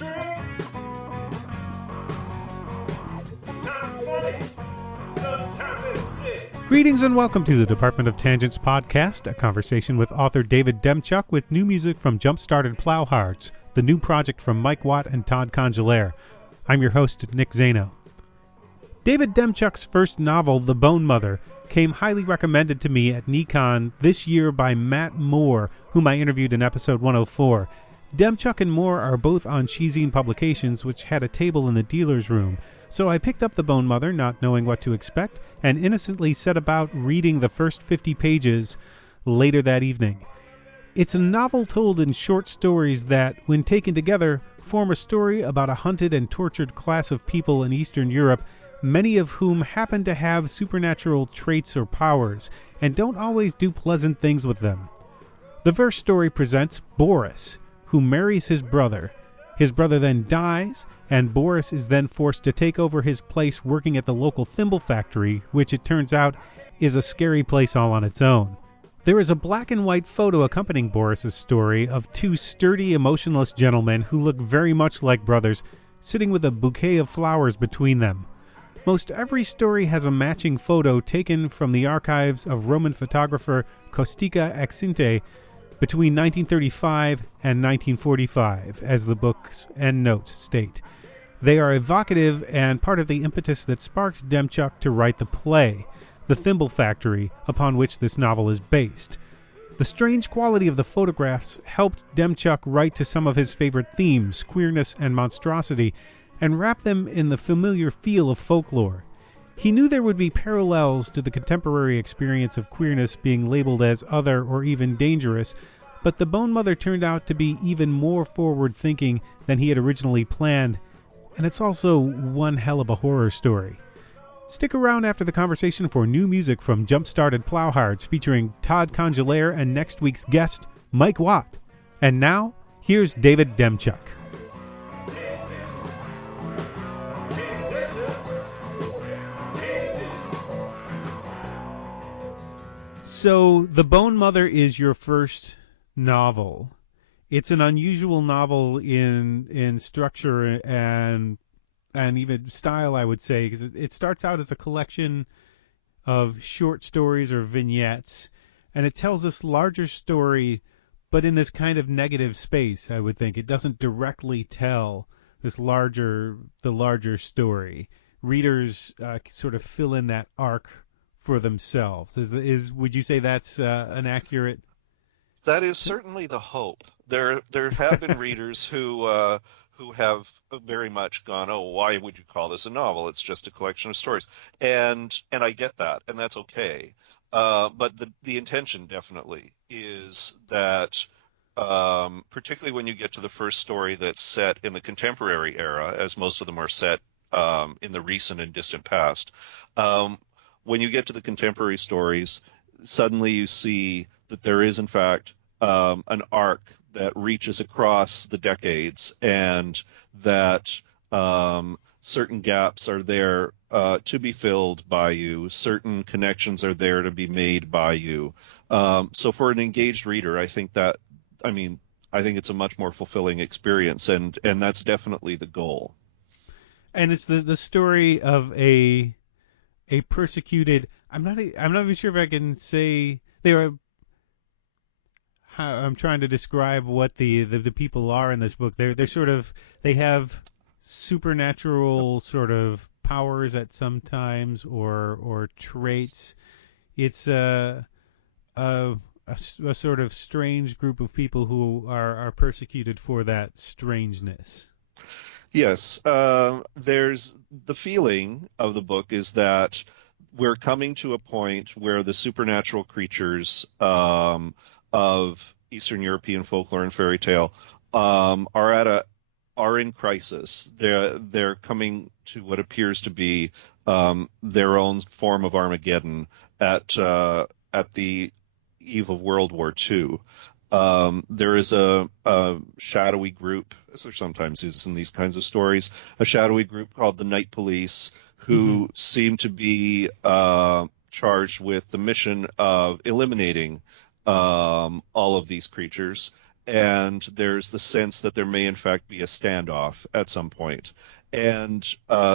true. Sometimes funny, sometimes it's sick. Greetings and welcome to the Department of Tangents podcast, a conversation with author David Demchuk with new music from Jump-Started Plowhards, the new project from Mike Watt and Todd Congealaire. I'm your host, Nick Zano. David Demchuk's first novel, The Bone Mother, came highly recommended to me at NECON this year by Matt Moore, whom I interviewed in episode 104. Demchuk and Moore are both on ChiZine Publications, which had a table in the dealer's room. So I picked up The Bone Mother, not knowing what to expect, and innocently set about reading the first 50 pages later that evening. It's a novel told in short stories that, when taken together, form a story about a hunted and tortured class of people in Eastern Europe, many of whom happen to have supernatural traits or powers, and don't always do pleasant things with them. The first story presents Borys, who marries his brother. His brother then dies, and Borys is then forced to take over his place working at the local thimble factory, which it turns out is a scary place all on its own. There is a black and white photo accompanying Borys' story of two sturdy, emotionless gentlemen who look very much like brothers, sitting with a bouquet of flowers between them. Most every story has a matching photo taken from the archives of Roman photographer Kostika Axinte between 1935 and 1945, as the book's endnotes state. They are evocative and part of the impetus that sparked Demchuk to write the play, The Thimble Factory, upon which this novel is based. The strange quality of the photographs helped Demchuk write to some of his favorite themes, queerness and monstrosity, and wrap them in the familiar feel of folklore. He knew there would be parallels to the contemporary experience of queerness being labeled as other or even dangerous, but The Bone Mother turned out to be even more forward-thinking than he had originally planned, and it's also one hell of a horror story. Stick around after the conversation for new music from Jump-Started Plowhards featuring Todd Congealaire and next week's guest, Mike Watt. And now, here's David Demchuk. So, The Bone Mother is your first novel. It's an unusual novel in structure and even style, I would say, because it starts out as a collection of short stories or vignettes, and it tells this larger story, but in this kind of negative space, I would think. It doesn't directly tell the larger story. Readers sort of fill in that arc for themselves. Would you say that's an accurate? That is certainly the hope. There have been readers who have very much gone, oh, why would you call this a novel? It's just a collection of stories, and I get that, and that's okay. But the intention definitely is that, particularly when you get to the first story that's set in the contemporary era, as most of them are set in the recent and distant past. When you get to the contemporary stories, suddenly you see that there is, in fact, an arc that reaches across the decades, and that certain gaps are there to be filled by you, certain connections are there to be made by you. So for an engaged reader, I think it's a much more fulfilling experience, and that's definitely the goal. And it's the story of a persecuted. I'm not even sure if I can say they are. I'm trying to describe what the people are in this book. They have supernatural sort of powers at some times or traits. It's a sort of strange group of people who are persecuted for that strangeness. Yes, there's the feeling of the book is that we're coming to a point where the supernatural creatures of Eastern European folklore and fairy tale are in crisis. They're coming to what appears to be their own form of Armageddon at the eve of World War II. There is a shadowy group, as there sometimes is in these kinds of stories, a shadowy group called the Night Police, who seem to be charged with the mission of eliminating all of these creatures. and there's the sense that there may in fact be a standoff at some point. And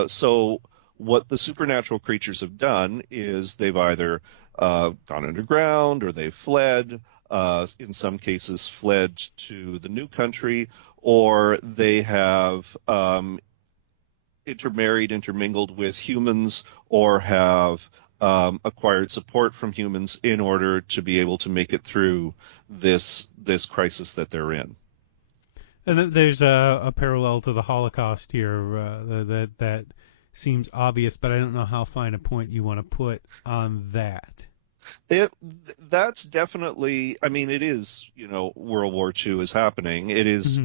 so what the supernatural creatures have done is they've either gone underground or they've fled, in some cases fled to the new country, or they have intermingled with humans, or have acquired support from humans in order to be able to make it through this crisis that they're in. And there's a parallel to the Holocaust here that seems obvious, but I don't know how fine a point you want to put on that. That's definitely, I mean, it is, World War II is happening. It's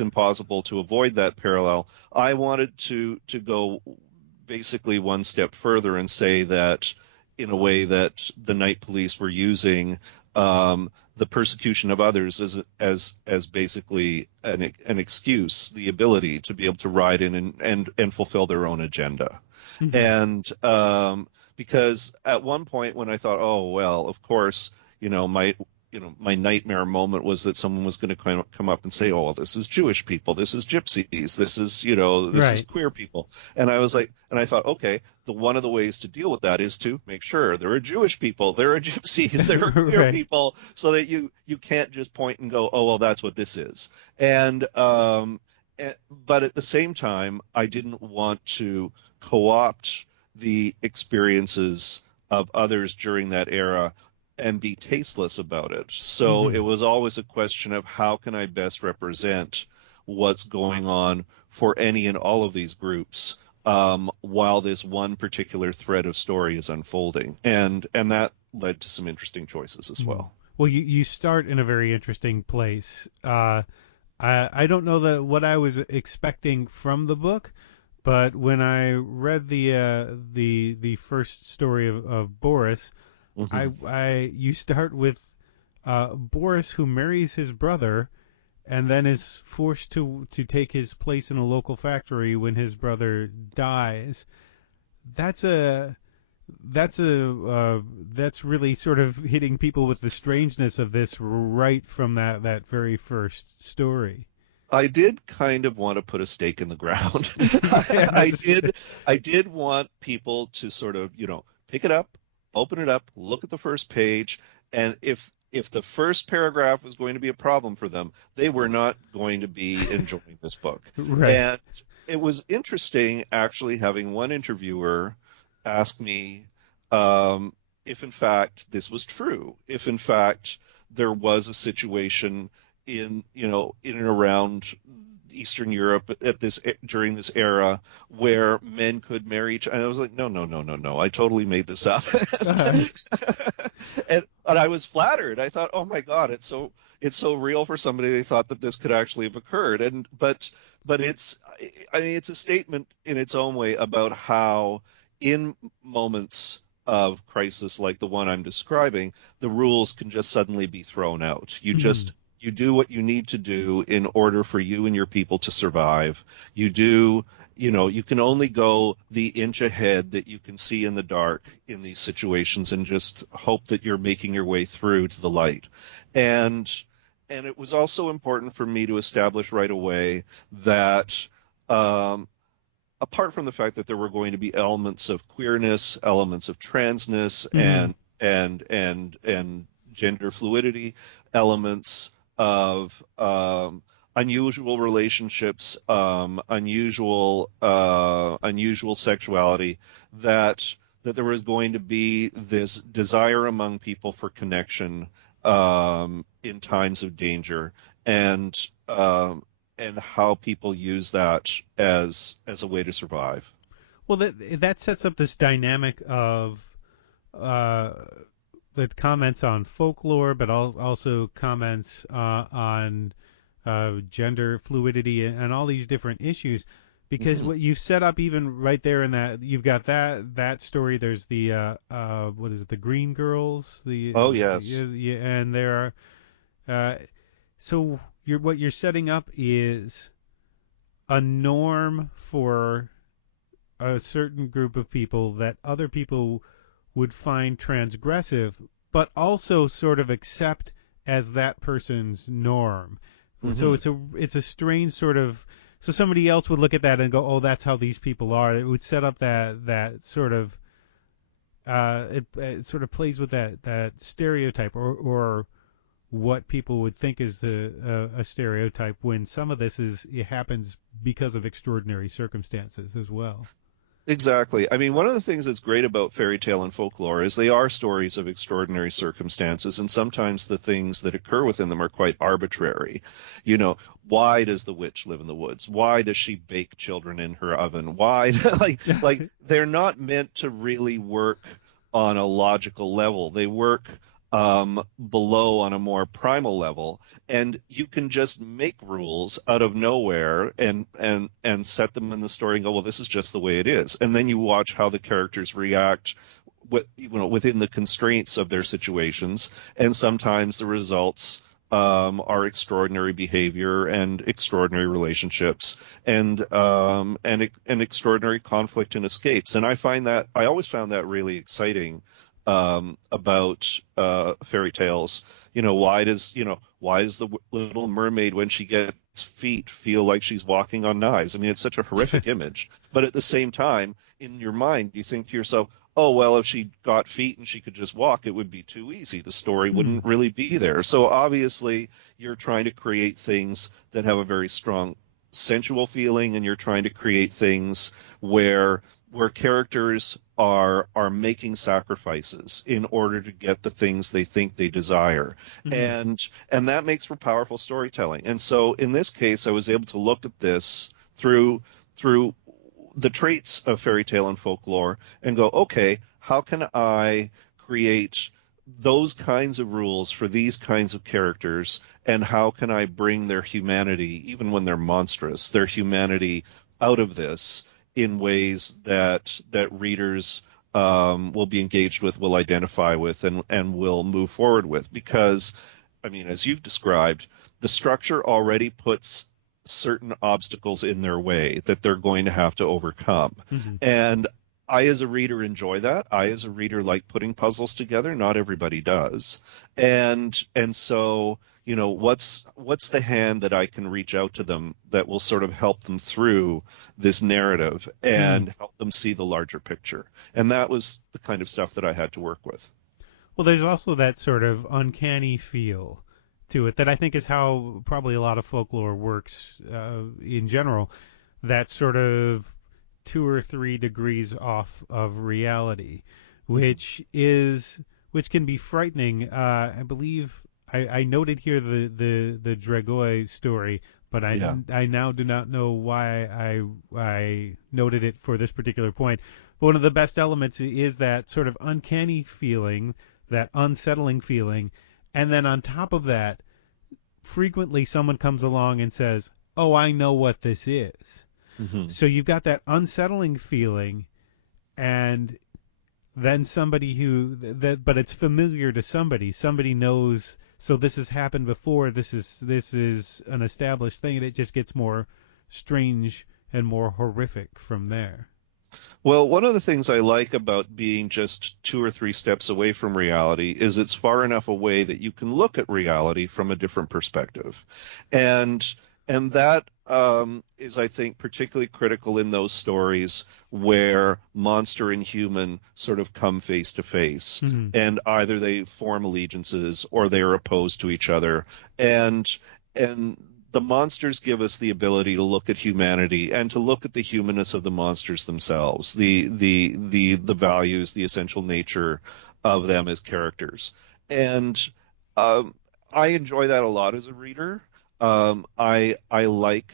impossible to avoid that parallel. I wanted to go basically one step further and say that, in a way, that the night police were using the persecution of others as basically an excuse, the ability to be able to ride in and fulfill their own agenda. Mm-hmm. And because at one point when I thought, oh well, of course, my nightmare moment was that someone was going to come up and say, oh, well, this is Jewish people, this is gypsies, this is this is queer people, and I was like, and I thought, okay, one of the ways to deal with that is to make sure there are Jewish people, there are gypsies, there are queer people, so that you can't just point and go, oh well, that's what this is. And but at the same time, I didn't want to co-opt the experiences of others during that era and be tasteless about it. So It was always a question of how can I best represent what's going on for any and all of these groups while this one particular thread of story is unfolding. And that led to some interesting choices as well. Well, you start in a very interesting place. I don't know what I was expecting from the book, but when I read the first story of Borys, you start with Borys, who marries his brother and then is forced to take his place in a local factory when his brother dies. That's really sort of hitting people with the strangeness of this right from that very first story. I did kind of want to put a stake in the ground. I did want people to sort of, pick it up, open it up, look at the first page, and if the first paragraph was going to be a problem for them, they were not going to be enjoying this book. Right. And it was interesting, actually, having one interviewer ask me if, in fact, this was true, if, in fact, there was a situation in and around Eastern Europe during this era where men could marry each other. And I was like, no, I totally made this up. and I was flattered. I thought, oh my God, it's so real for somebody. They thought that this could actually have occurred. But it's a statement in its own way about how in moments of crisis like the one I'm describing, the rules can just suddenly be thrown out. You do what you need to do in order for you and your people to survive. You can only go the inch ahead that you can see in the dark in these situations, and just hope that you're making your way through to the light. And it was also important for me to establish right away that apart from the fact that there were going to be elements of queerness, elements of transness, and gender fluidity, elements of unusual relationships, unusual sexuality, that there was going to be this desire among people for connection in times of danger, and how people use that as a way to survive. Well, that sets up this dynamic of that comments on folklore, but also comments on gender fluidity and all these different issues. Because what you set up even right there in that, you've got that story. There's the what is it? The Green Girls. Oh yes. And there are. So what you're setting up is a norm for a certain group of people that other people would find transgressive, but also sort of accept as that person's norm. So Mm-hmm. it's a strange sort of, so somebody else would look at that and go, oh, that's how these people are. It would set up that sort of it sort of plays with that stereotype or what people would think is a stereotype, when some of this it happens because of extraordinary circumstances as well. Exactly. I mean, one of the things that's great about fairy tale and folklore is they are stories of extraordinary circumstances, and sometimes the things that occur within them are quite arbitrary. You know, why does the witch live in the woods? Why does she bake children in her oven? Why, like they're not meant to really work on a logical level. They work below on a more primal level, and you can just make rules out of nowhere and set them in the story and go, well, this is just the way it is, and then you watch how the characters react within the constraints of their situations, and sometimes the results are extraordinary behavior and extraordinary relationships and extraordinary conflict and escapes. And I always found that really exciting about fairy tales. Why does the Little Mermaid, when she gets feet, feel like she's walking on knives? I mean, it's such a horrific image, but at the same time, in your mind, you think to yourself, oh, well, if she got feet and she could just walk, it would be too easy. The story wouldn't really be there. So obviously, you're trying to create things that have a very strong sensual feeling, and you're trying to create things where characters are making sacrifices in order to get the things they think they desire. Mm-hmm. And that makes for powerful storytelling. And so in this case, I was able to look at this through the traits of fairy tale and folklore and go, okay, how can I create those kinds of rules for these kinds of characters, and how can I bring their humanity, even when they're monstrous, their humanity out of this in ways that readers will be engaged with, will identify with, and will move forward with. Because, I mean, as you've described, the structure already puts certain obstacles in their way that they're going to have to overcome. Mm-hmm. And I, as a reader, enjoy that. I, as a reader, like putting puzzles together. Not everybody does. And so, what's the hand that I can reach out to them that will sort of help them through this narrative Mm-hmm. and help them see the larger picture? And that was the kind of stuff that I had to work with. Well, there's also that sort of uncanny feel to it that I think is how probably a lot of folklore works in general. That sort of 2 or 3 degrees off of reality, Mhm. which can be frightening. I believe I noted here the Dragoi story, but Yeah. I now do not know why I noted it for this particular point. But one of the best elements is that sort of uncanny feeling, that unsettling feeling, and then on top of that, frequently someone comes along and says, "Oh, I know what this is." Hmm. So you've got that unsettling feeling, and then somebody but it's familiar to somebody. Somebody knows. So this has happened before. This is an established thing, and it just gets more strange and more horrific from there. Well, one of the things I like about being just 2 or 3 steps away from reality is it's far enough away that you can look at reality from a different perspective. And that is, I think, particularly critical in those stories where monster and human sort of come face to face, Mm-hmm. and either they form allegiances or they are opposed to each other. And the monsters give us the ability to look at humanity and to look at the humanness of the monsters themselves, the values, the essential nature of them as characters. And um, I enjoy that a lot as a reader. I like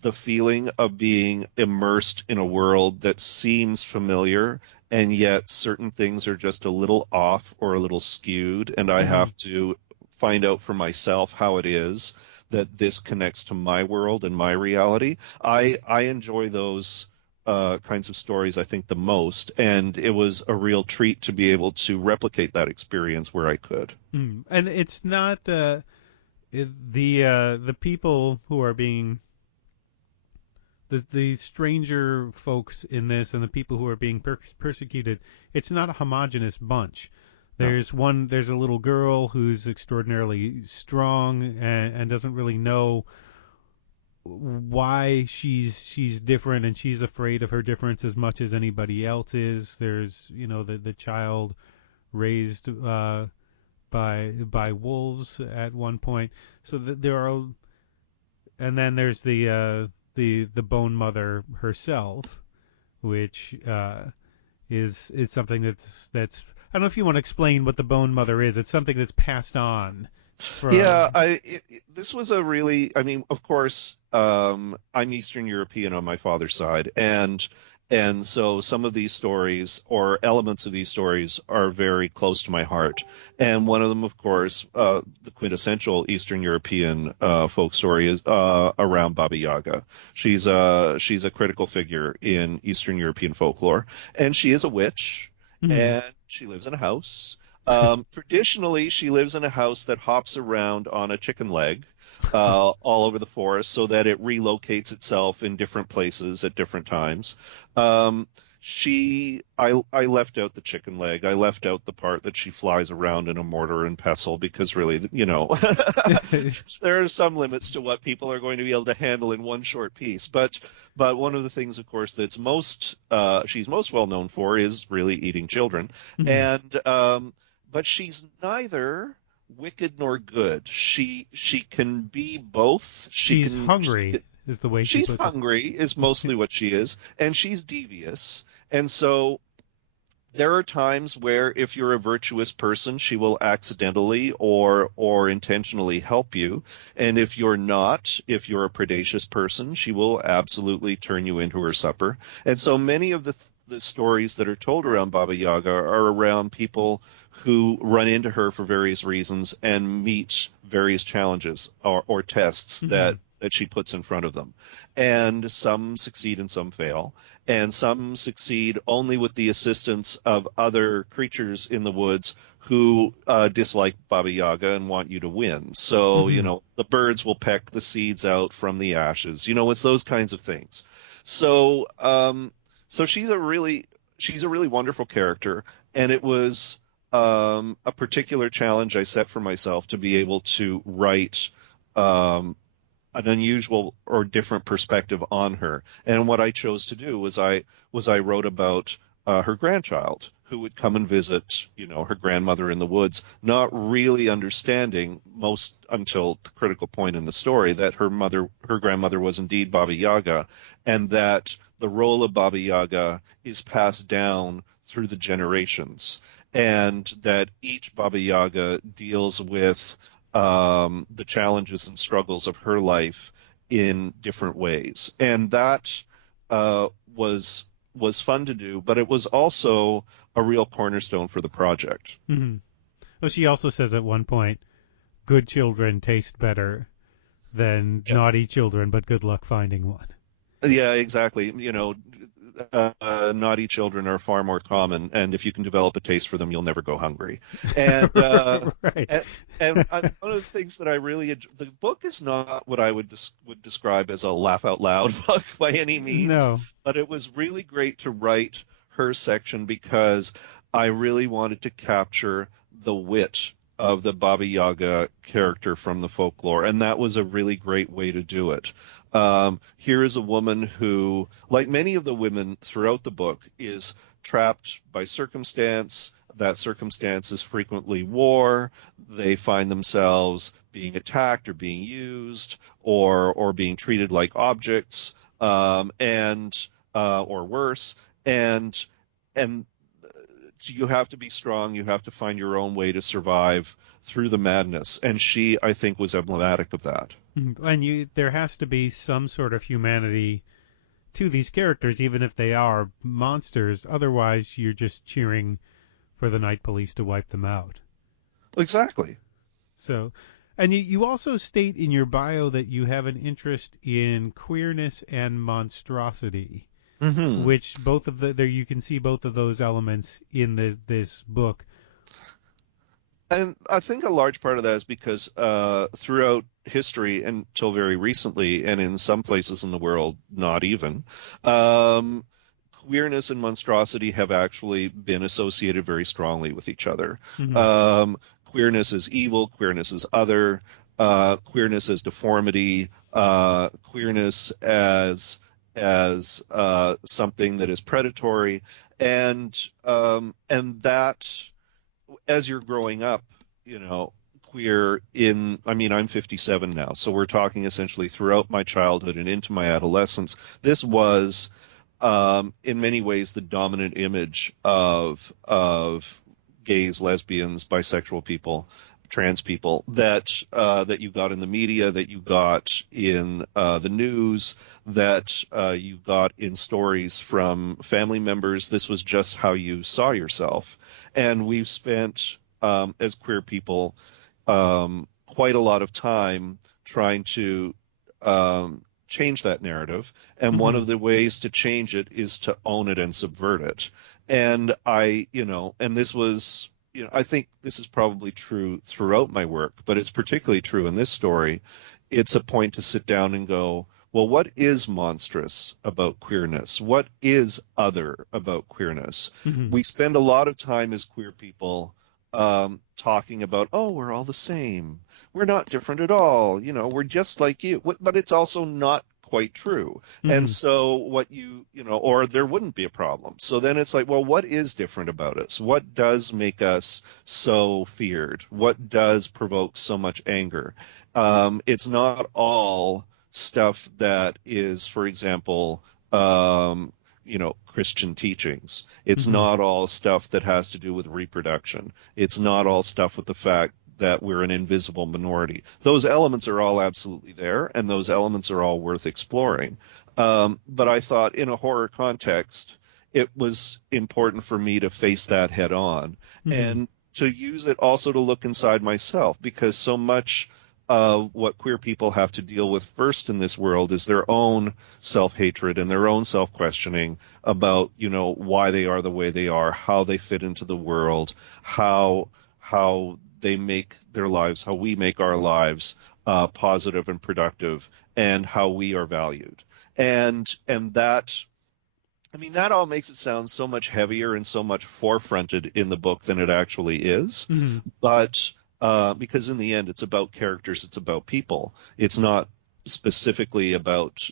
the feeling of being immersed in a world that seems familiar, and yet certain things are just a little off or a little skewed, and I Mm-hmm. have to find out for myself how it is that this connects to my world and my reality. I enjoy those kinds of stories, I think, the most, and it was a real treat to be able to replicate that experience where I could. Mm. And it's not the people who are being the stranger folks in this and the people who are being persecuted. It's not a homogenous bunch. No. There's a little girl who's extraordinarily strong and doesn't really know why she's different, and she's afraid of her difference as much as anybody else is. There's, the child raised by wolves at one point. So there are, and then there's the Bone Mother herself, which is something that's I don't know if you want to explain what the Bone Mother is. It's something that's passed on Yeah, from. this was a really, I mean, of course, I'm Eastern European on my father's side, and so some of these stories or elements of these stories are very close to my heart. And one of them, of course, the quintessential Eastern European folk story is around Baba Yaga. She's a critical figure in Eastern European folklore, and she is a witch, Mhm. and she lives in a house. Traditionally, she lives in a house that hops around on a chicken leg all over the forest so that it relocates itself in different places at different times. Um, I left out the chicken leg. I left out the part that she flies around in a mortar and pestle because really, there are some limits to what people are going to be able to handle in one short piece. But one of the things, of course, that's she's most well known for is really eating children. Mhm. And but she's neither wicked nor good. She can be both. She's hungry, is the way she She's puts it. hungry is mostly what she is, and she's devious. And so there are times where if you're a virtuous person, she will accidentally or intentionally help you. And if you're not, if you're a predacious person, she will absolutely turn you into her supper. And so many of the stories that are told around Baba Yaga are around people who run into her for various reasons and meet various challenges or tests Mhm. that she puts in front of them. And some succeed and some fail, and some succeed only with the assistance of other creatures in the woods who dislike Baba Yaga and want you to win. So, Mhm. the birds will peck the seeds out from the ashes. It's those kinds of things. So, so she's a really wonderful character, and it was a particular challenge I set for myself to be able to write um, an unusual or different perspective on her. And what I chose to do was I wrote about her grandchild who would come and visit, her grandmother in the woods, not really understanding most until the critical point in the story that her grandmother was indeed Baba Yaga, and that the role of Baba Yaga is passed down through the generations, and that each Baba Yaga deals with the challenges and struggles of her life in different ways, and that uh, was was fun to do. But it was also a real cornerstone for the project. Mhm. Well, she also says at one point, "Good children taste better than Yes. naughty children, but good luck finding one." Yeah, exactly. Naughty children are far more common, and if you can develop a taste for them, you'll never go hungry. And Right. and, one of the things that I really the book is not what I would describe as a laugh out loud book by any means, No. but it was really great to write her section because I really wanted to capture the wit of the Baba Yaga character from the folklore, and that was a really great way to do it. Here is a woman who, like many of the women throughout the book, is trapped by circumstance. That circumstance is frequently war. They find themselves being attacked or being used or being treated like objects, and or worse. And and you have to be strong. You have to find your own way to survive through the madness. And she, I think, was emblematic of that. And there has to be some sort of humanity to these characters, even if they are monsters. Otherwise, you're just cheering for the night police to wipe them out. Exactly. So, and you also state in your bio that you have an interest in queerness and monstrosity, Hmm. which both of there you can see both of those elements in this book. And I think a large part of that is because throughout history until very recently, and in some places in the world, not even, um, queerness and monstrosity have actually been associated very strongly with each other. Queerness is evil, queerness is other, queerness as deformity, queerness as something that is predatory, and that as you're growing up, queer I'm 57 now, so we're talking essentially throughout my childhood and into my adolescence. This was, in many ways, the dominant image of gays, lesbians, bisexual people, trans people that you got in the media, that you got in the news, that you got in stories from family members. This was just how you saw yourself. And we've spent, as queer people, quite a lot of time trying to change that narrative. And one of the ways to change it is to own it and subvert it. And and this was, I think this is probably true throughout my work, but it's particularly true in this story. It's a point to sit down and go, well, what is monstrous about queerness? What is other about queerness? We spend a lot of time as queer people talking about, oh, we're all the same. We're not different at all. We're just like you. But it's also not quite true. And so or there wouldn't be a problem. So then it's like, well, what is different about us? What does make us so feared? What does provoke so much anger? It's not all stuff that is, for example, Christian teachings. It's not all stuff that has to do with reproduction. It's not all stuff with the fact that we're an invisible minority. Those elements are all absolutely there, and those elements are all worth exploring. But I thought in a horror context, it was important for me to face that head on and to use it also to look inside myself, because so much of what queer people have to deal with first in this world is their own self-hatred and their own self-questioning about, why they are the way they are, how they fit into the world, how they make their lives, how we make our lives positive and productive, and how we are valued. And that, that all makes it sound so much heavier and so much forefronted in the book than it actually is. But because in the end, it's about characters, it's about people. It's not specifically about,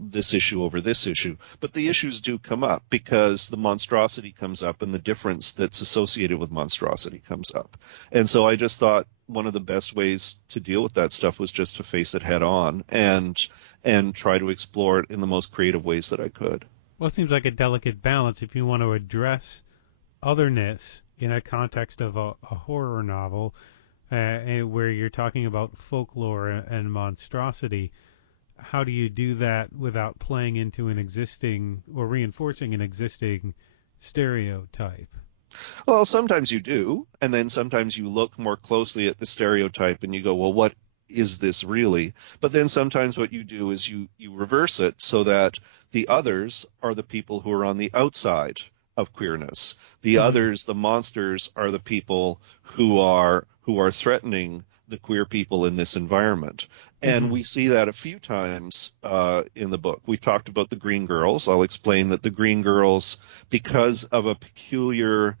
this issue over this issue. But the issues do come up because the monstrosity comes up and the difference that's associated with monstrosity comes up. And so I just thought one of the best ways to deal with that stuff was just to face it head on and try to explore it in the most creative ways that I could. Well, it seems like a delicate balance if you want to address otherness in a context of a horror novel, where you're talking about folklore and monstrosity. How do you do that without playing into an existing or reinforcing an existing stereotype? Well, sometimes you do, and then sometimes you look more closely at the stereotype and you go, well, what is this really? But then sometimes what you do is you reverse it so that the others are the people who are on the outside of queerness. The others, the monsters, are the people who are threatening the queer people in this environment. And we see that a few times in the book. We talked about the Green Girls. I'll explain that the Green Girls, because of a peculiar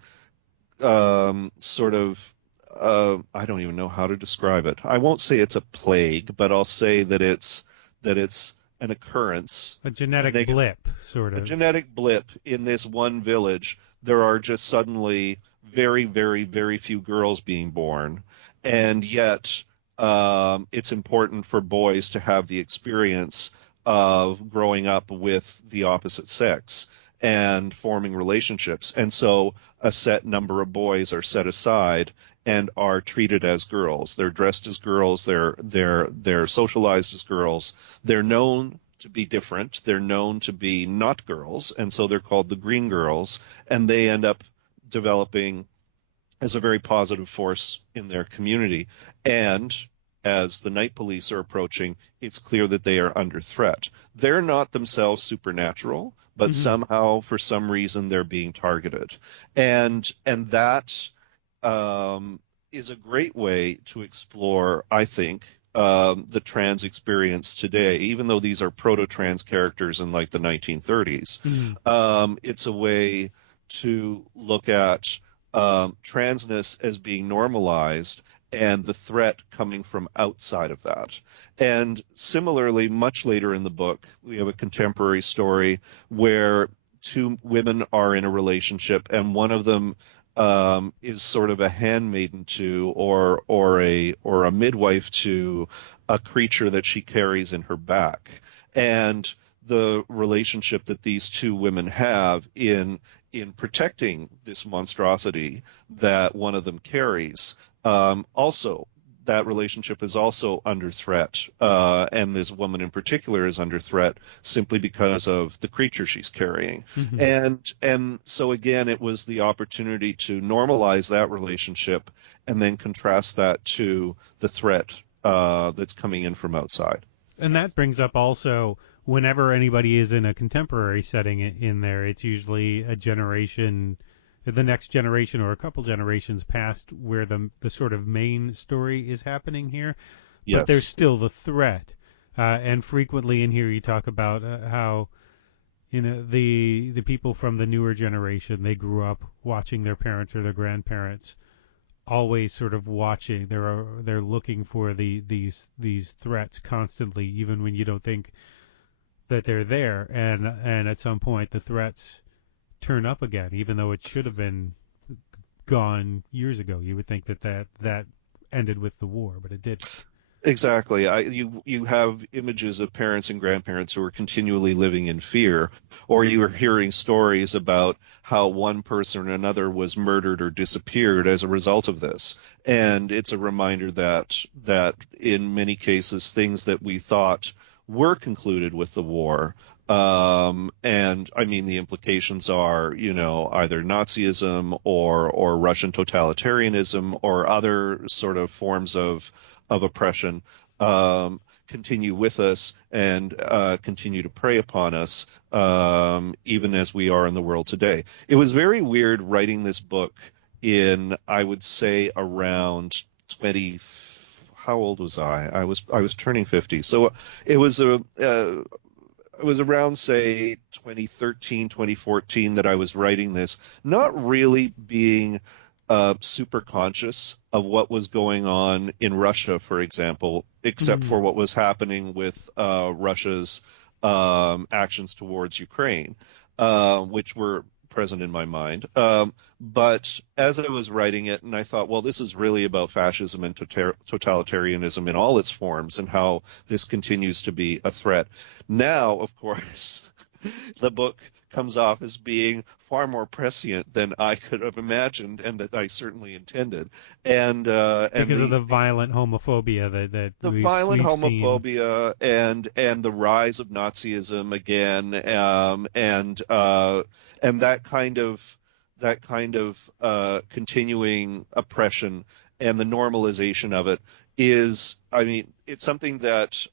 sort of, I don't even know how to describe it. I won't say it's a plague, but I'll say that it's an occurrence. A genetic blip, sort of. A genetic blip in this one village. There are just suddenly very, very, very few girls being born. And yet it's important for boys to have the experience of growing up with the opposite sex and forming relationships. And so a set number of boys are set aside and are treated as girls. They're dressed as girls. They're socialized as girls. They're known to be different. They're known to be not girls. And so they're called the Green Girls. And they end up developing as a very positive force in their community. And as the night police are approaching, it's clear that they are under threat. They're not themselves supernatural, but somehow, for some reason, they're being targeted. And that is a great way to explore, I think, the trans experience today, even though these are proto-trans characters in like the 1930s. It's a way to look at transness as being normalized and the threat coming from outside of that. And similarly, much later in the book, we have a contemporary story where two women are in a relationship, and one of them is sort of a handmaiden to, or a midwife to, a creature that she carries in her back, and the relationship that these two women have in protecting this monstrosity that one of them carries. Also, that relationship is also under threat, and this woman in particular is under threat simply because of the creature she's carrying. And so again, it was the opportunity to normalize that relationship and then contrast that to the threat that's coming in from outside. And that brings up also, whenever anybody is in a contemporary setting in there, it's usually a generation, the next generation or a couple generations past where the sort of main story is happening here. Yes. But there's still the threat. And frequently in here you talk about how, you know, the people from the newer generation, they grew up watching their parents or their grandparents always sort of watching. They're looking for these threats constantly, even when you don't think that they're there, and at some point the threats turn up again, even though it should have been gone years ago. You would think that ended with the war, but it didn't. Exactly. You have images of parents and grandparents who are continually living in fear, or you are hearing stories about how one person or another was murdered or disappeared as a result of this. And it's a reminder that in many cases, things that we thought were concluded with the war, and I mean the implications are, you know, either Nazism or Russian totalitarianism or other sort of forms of oppression, continue with us and continue to prey upon us, even as we are in the world today. It was very weird writing this book in, I would say, around 20. How old was I? I was turning 50. So it was around, say, 2013, 2014 that I was writing this, not really being super conscious of what was going on in Russia, for example, except for what was happening with Russia's actions towards Ukraine, which were present in my mind. But as I was writing it, and I thought, well, this is really about fascism and totalitarianism in all its forms and how this continues to be a threat. Now, of course, the book comes off as being far more prescient than I could have imagined and that I certainly intended. And because of the violent homophobia that we've homophobia seen. and the rise of Nazism again, and that kind of continuing oppression and the normalization of it is, I mean, it's something that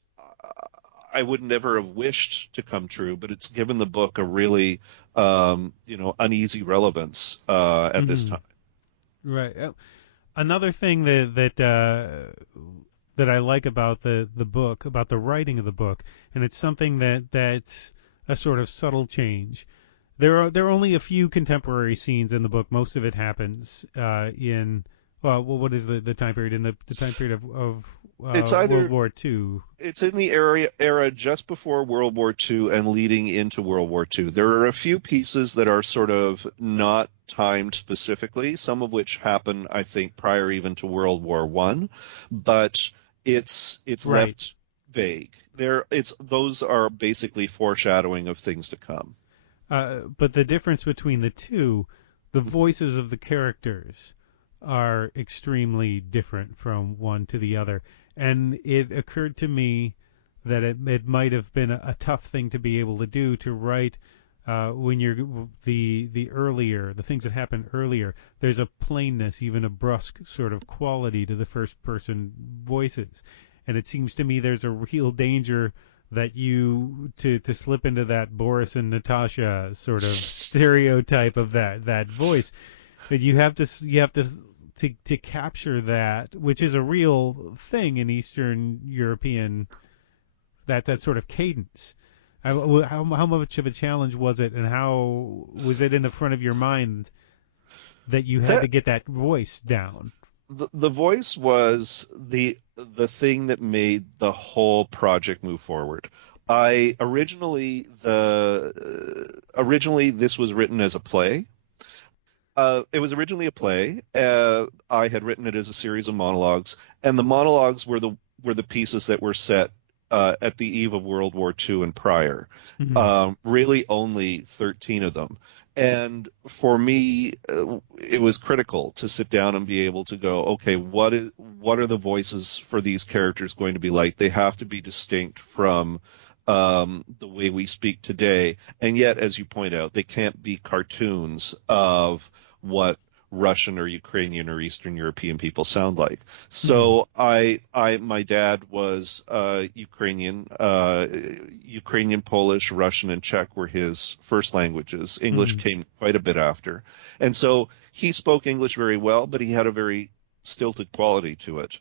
I would never have wished to come true, but it's given the book a really, uneasy relevance at this time. Right. Another thing that I like about the book, about the writing of the book, and it's something that's a sort of subtle change. There are only a few contemporary scenes in the book. Most of it happens in what is the time period? In the time period of it's either World War II. It's in the era just before World War II and leading into World War II. There are a few pieces that are sort of not timed specifically, some of which happen, I think, prior even to World War I, but it's right. Left vague. Those are basically foreshadowing of things to come. But the difference between the two, the voices of the characters are extremely different from one to the other. And it occurred to me that it might have been a tough thing to be able to do, to write when you're the things that happen earlier. There's a plainness, even a brusque sort of quality to the first person voices. And it seems to me there's a real danger that you to slip into that Borys and Natasha sort of stereotype of that voice, that you have to to capture that, which is a real thing in Eastern European, that sort of cadence. How much of a challenge was it, and how was it in the front of your mind that you had to get that voice down? The voice was the thing that made the whole project move forward. I originally this was written as a play. It was originally a play. I had written it as a series of monologues, and the monologues were the pieces that were set at the eve of World War II and prior. Mm-hmm. Really, only 13 of them. And for me, it was critical to sit down and be able to go, okay, what are the voices for these characters going to be like? They have to be distinct from the way we speak today, and yet, as you point out, they can't be cartoons of what Russian or Ukrainian or Eastern European people sound like. So my dad was Ukrainian, Polish, Russian, and Czech were his first languages. English came quite a bit after, and so he spoke English very well, but he had a very stilted quality to it.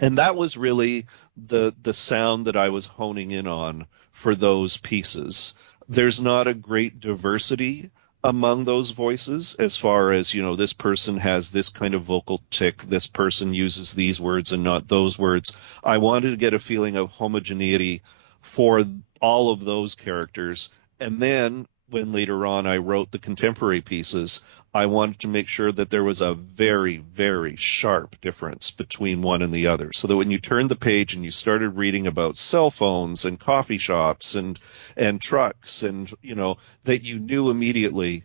And that was really the sound that I was honing in on for those pieces. There's not a great diversity among those voices as far as, this person has this kind of vocal tick, this person uses these words and not those words. I wanted to get a feeling of homogeneity for all of those characters. And then when later on I wrote the contemporary pieces, I wanted to make sure that there was a very, very sharp difference between one and the other, so that when you turned the page and you started reading about cell phones and coffee shops and trucks and, that you knew immediately,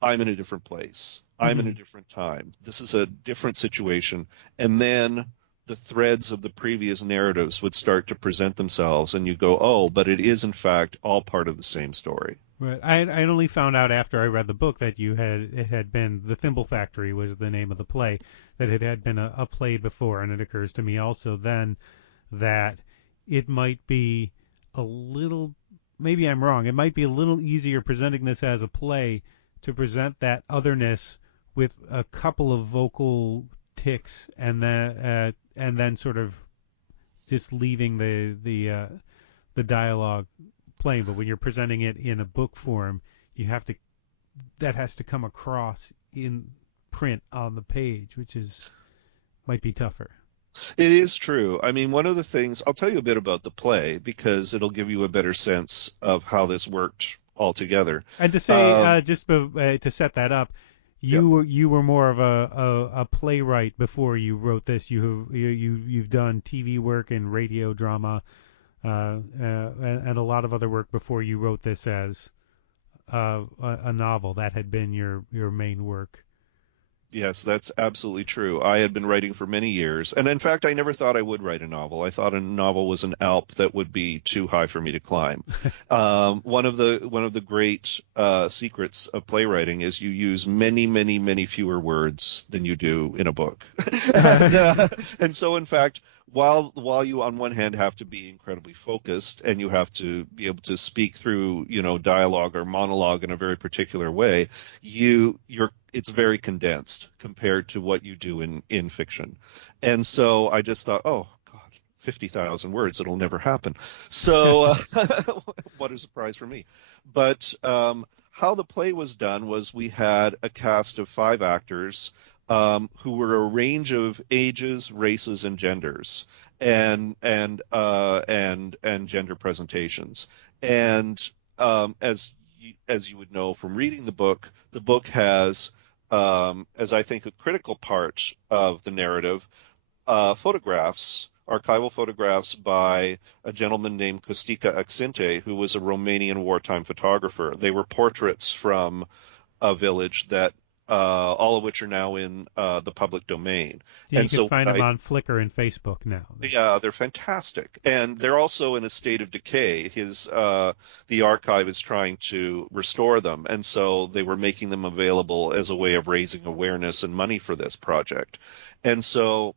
I'm in a different place. I'm in a different time. This is a different situation. And then the threads of the previous narratives would start to present themselves, and you go, oh, but it is, in fact, all part of the same story. Right. I only found out after I read the book that it had been The Thimble Factory was the name of the play, that it had been a play before, and it occurs to me also then that it might be a little, maybe I'm wrong, it might be a little easier presenting this as a play to present that otherness with a couple of vocal ticks and then sort of just leaving the dialogue playing. But when you're presenting it in a book form, that has to come across in print on the page, which might be tougher. It is true. I mean, one of the things, I'll tell you a bit about the play because it'll give you a better sense of how this worked altogether. And to say, to set that up, you were more of a playwright before you wrote this. You've done TV work and radio drama, and a lot of other work before you wrote this as a novel. That had been your main work. Yes, that's absolutely true. I had been writing for many years, and in fact, I never thought I would write a novel. I thought a novel was an Alp that would be too high for me to climb. One of the great secrets of playwriting is you use many, many, many fewer words than you do in a book. And so, in fact, while you on one hand have to be incredibly focused and you have to be able to speak through dialogue or monologue in a very particular way, it's very condensed compared to what you do in fiction. And so I just thought, oh God, 50,000 words, it'll never happen. So what a surprise for me. But how the play was done was we had a cast of 5 actors who were a range of ages, races, and genders, and gender presentations. And as you would know from reading the book has, as I think a critical part of the narrative, archival photographs by a gentleman named Costica Accinte, who was a Romanian wartime photographer. They were portraits from a village that all of which are now in the public domain. Yeah, and you can find them on Flickr and Facebook now. Yeah, they're fantastic, and they're also in a state of decay. The archive is trying to restore them, and so they were making them available as a way of raising awareness and money for this project. And so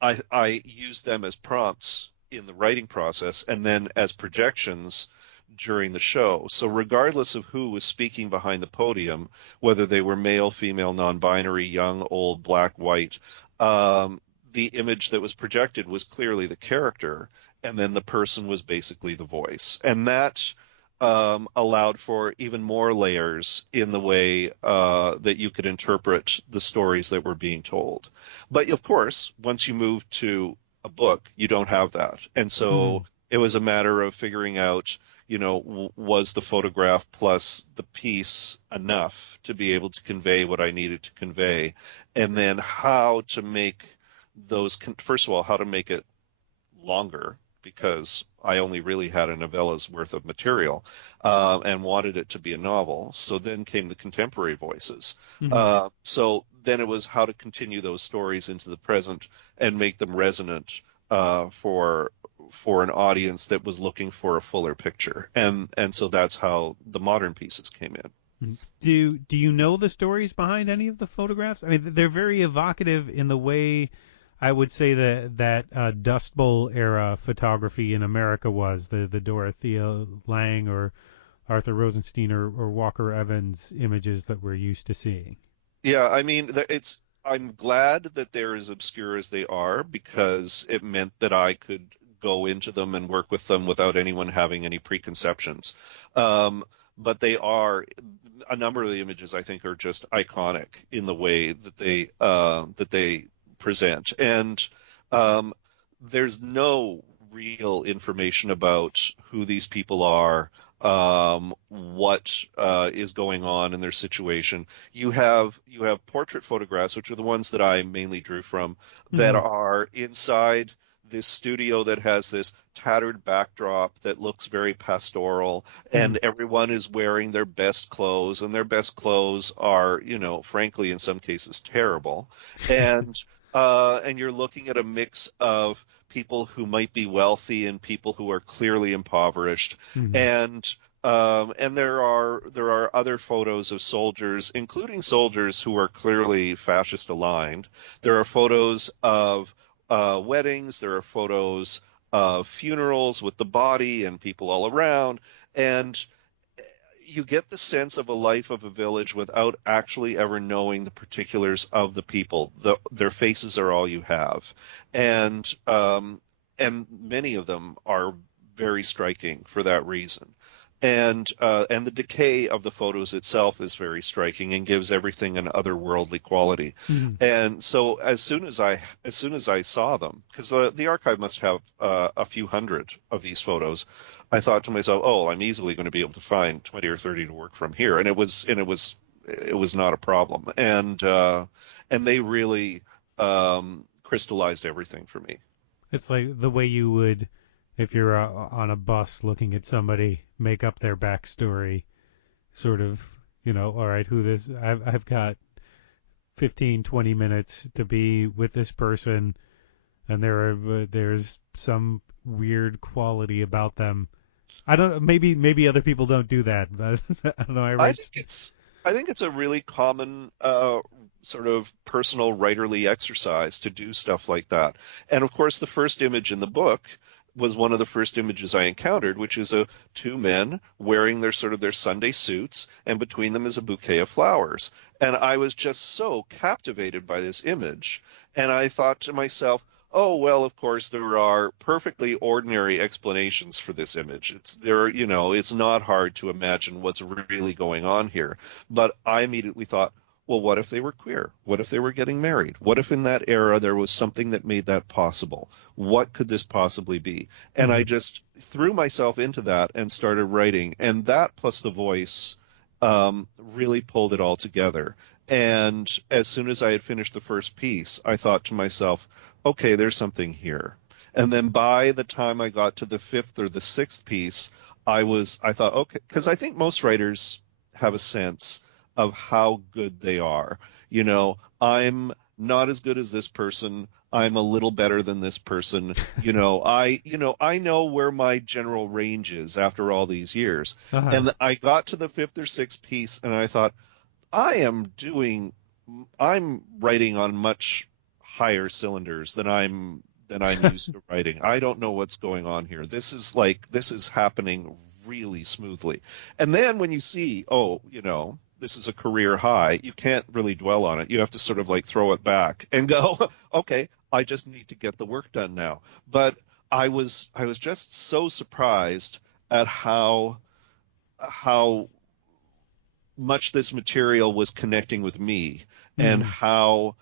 I used them as prompts in the writing process, and then as projections during the show. So regardless of who was speaking behind the podium, whether they were male, female, non-binary, young, old, black, white, the image that was projected was clearly the character, and then the person was basically the voice. And that allowed for even more layers in the way that you could interpret the stories that were being told. But of course, once you move to a book, you don't have that. And so it was a matter of figuring out, was the photograph plus the piece enough to be able to convey what I needed to convey? And then how to make first of all, how to make it longer, because I only really had a novella's worth of material and wanted it to be a novel. So then came the contemporary voices. So then it was how to continue those stories into the present and make them resonant for an audience that was looking for a fuller picture. And so that's how the modern pieces came in. Do you know the stories behind any of the photographs? I mean, they're very evocative in the way I would say that Dust Bowl era photography in America was, the Dorothea Lange or Arthur Rosenstein or Walker Evans images that we're used to seeing. Yeah, I mean, I'm glad that they're as obscure as they are, because it meant that I could go into them and work with them without anyone having any preconceptions. But a number of the images, I think, are just iconic in the way that they present. And there's no real information about who these people are, what is going on in their situation. You have portrait photographs, which are the ones that I mainly drew from, that are inside this studio that has this tattered backdrop that looks very pastoral, and everyone is wearing their best clothes, and their best clothes are, frankly, in some cases terrible. And you're looking at a mix of people who might be wealthy and people who are clearly impoverished. And there are other photos of soldiers, including soldiers who are clearly fascist aligned. There are photos of weddings. There are photos of funerals with the body and people all around. And you get the sense of a life of a village without actually ever knowing the particulars of the people. Their faces are all you have. And many of them are very striking for that reason. And the decay of the photos itself is very striking and gives everything an otherworldly quality. And so as soon as I saw them, because the archive must have a few hundred of these photos, I thought to myself, I'm easily going to be able to find 20 or 30 to work from here. And it was not a problem. And they really crystallized everything for me. It's like the way you would, if you're on a bus looking at somebody, make up their backstory, sort of, all right, I've got 15, 20 minutes to be with this person, and there's some weird quality about them. I don't. Maybe other people don't do that. But I don't know. I think it's a really common sort of personal writerly exercise to do stuff like that. And of course, the first image in the book was one of the first images I encountered, which is two men wearing their Sunday suits, and between them is a bouquet of flowers. And I was just so captivated by this image, and I thought to myself, oh, well, of course, there are perfectly ordinary explanations for this image. It's not hard to imagine what's really going on here. But I immediately thought, well, what if they were queer? What if they were getting married? What if in that era there was something that made that possible? What could this possibly be? And I just threw myself into that and started writing. And that plus the voice really pulled it all together. And as soon as I had finished the first piece, I thought to myself, okay, there's something here. And then by the time I got to the fifth or the sixth piece, I thought, okay, because I think most writers have a sense of how good they are. I'm not as good as this person. I'm a little better than this person. I know where my general range is after all these years. And I got to the fifth or sixth piece, and I thought, I'm writing on much higher cylinders than I'm than I'm used to writing. I don't know what's going on here. This is happening really smoothly. And then when you see, oh, this is a career high, you can't really dwell on it. You have to sort of like throw it back and go, okay, I just need to get the work done now. But I was just so surprised at how much this material was connecting with me and how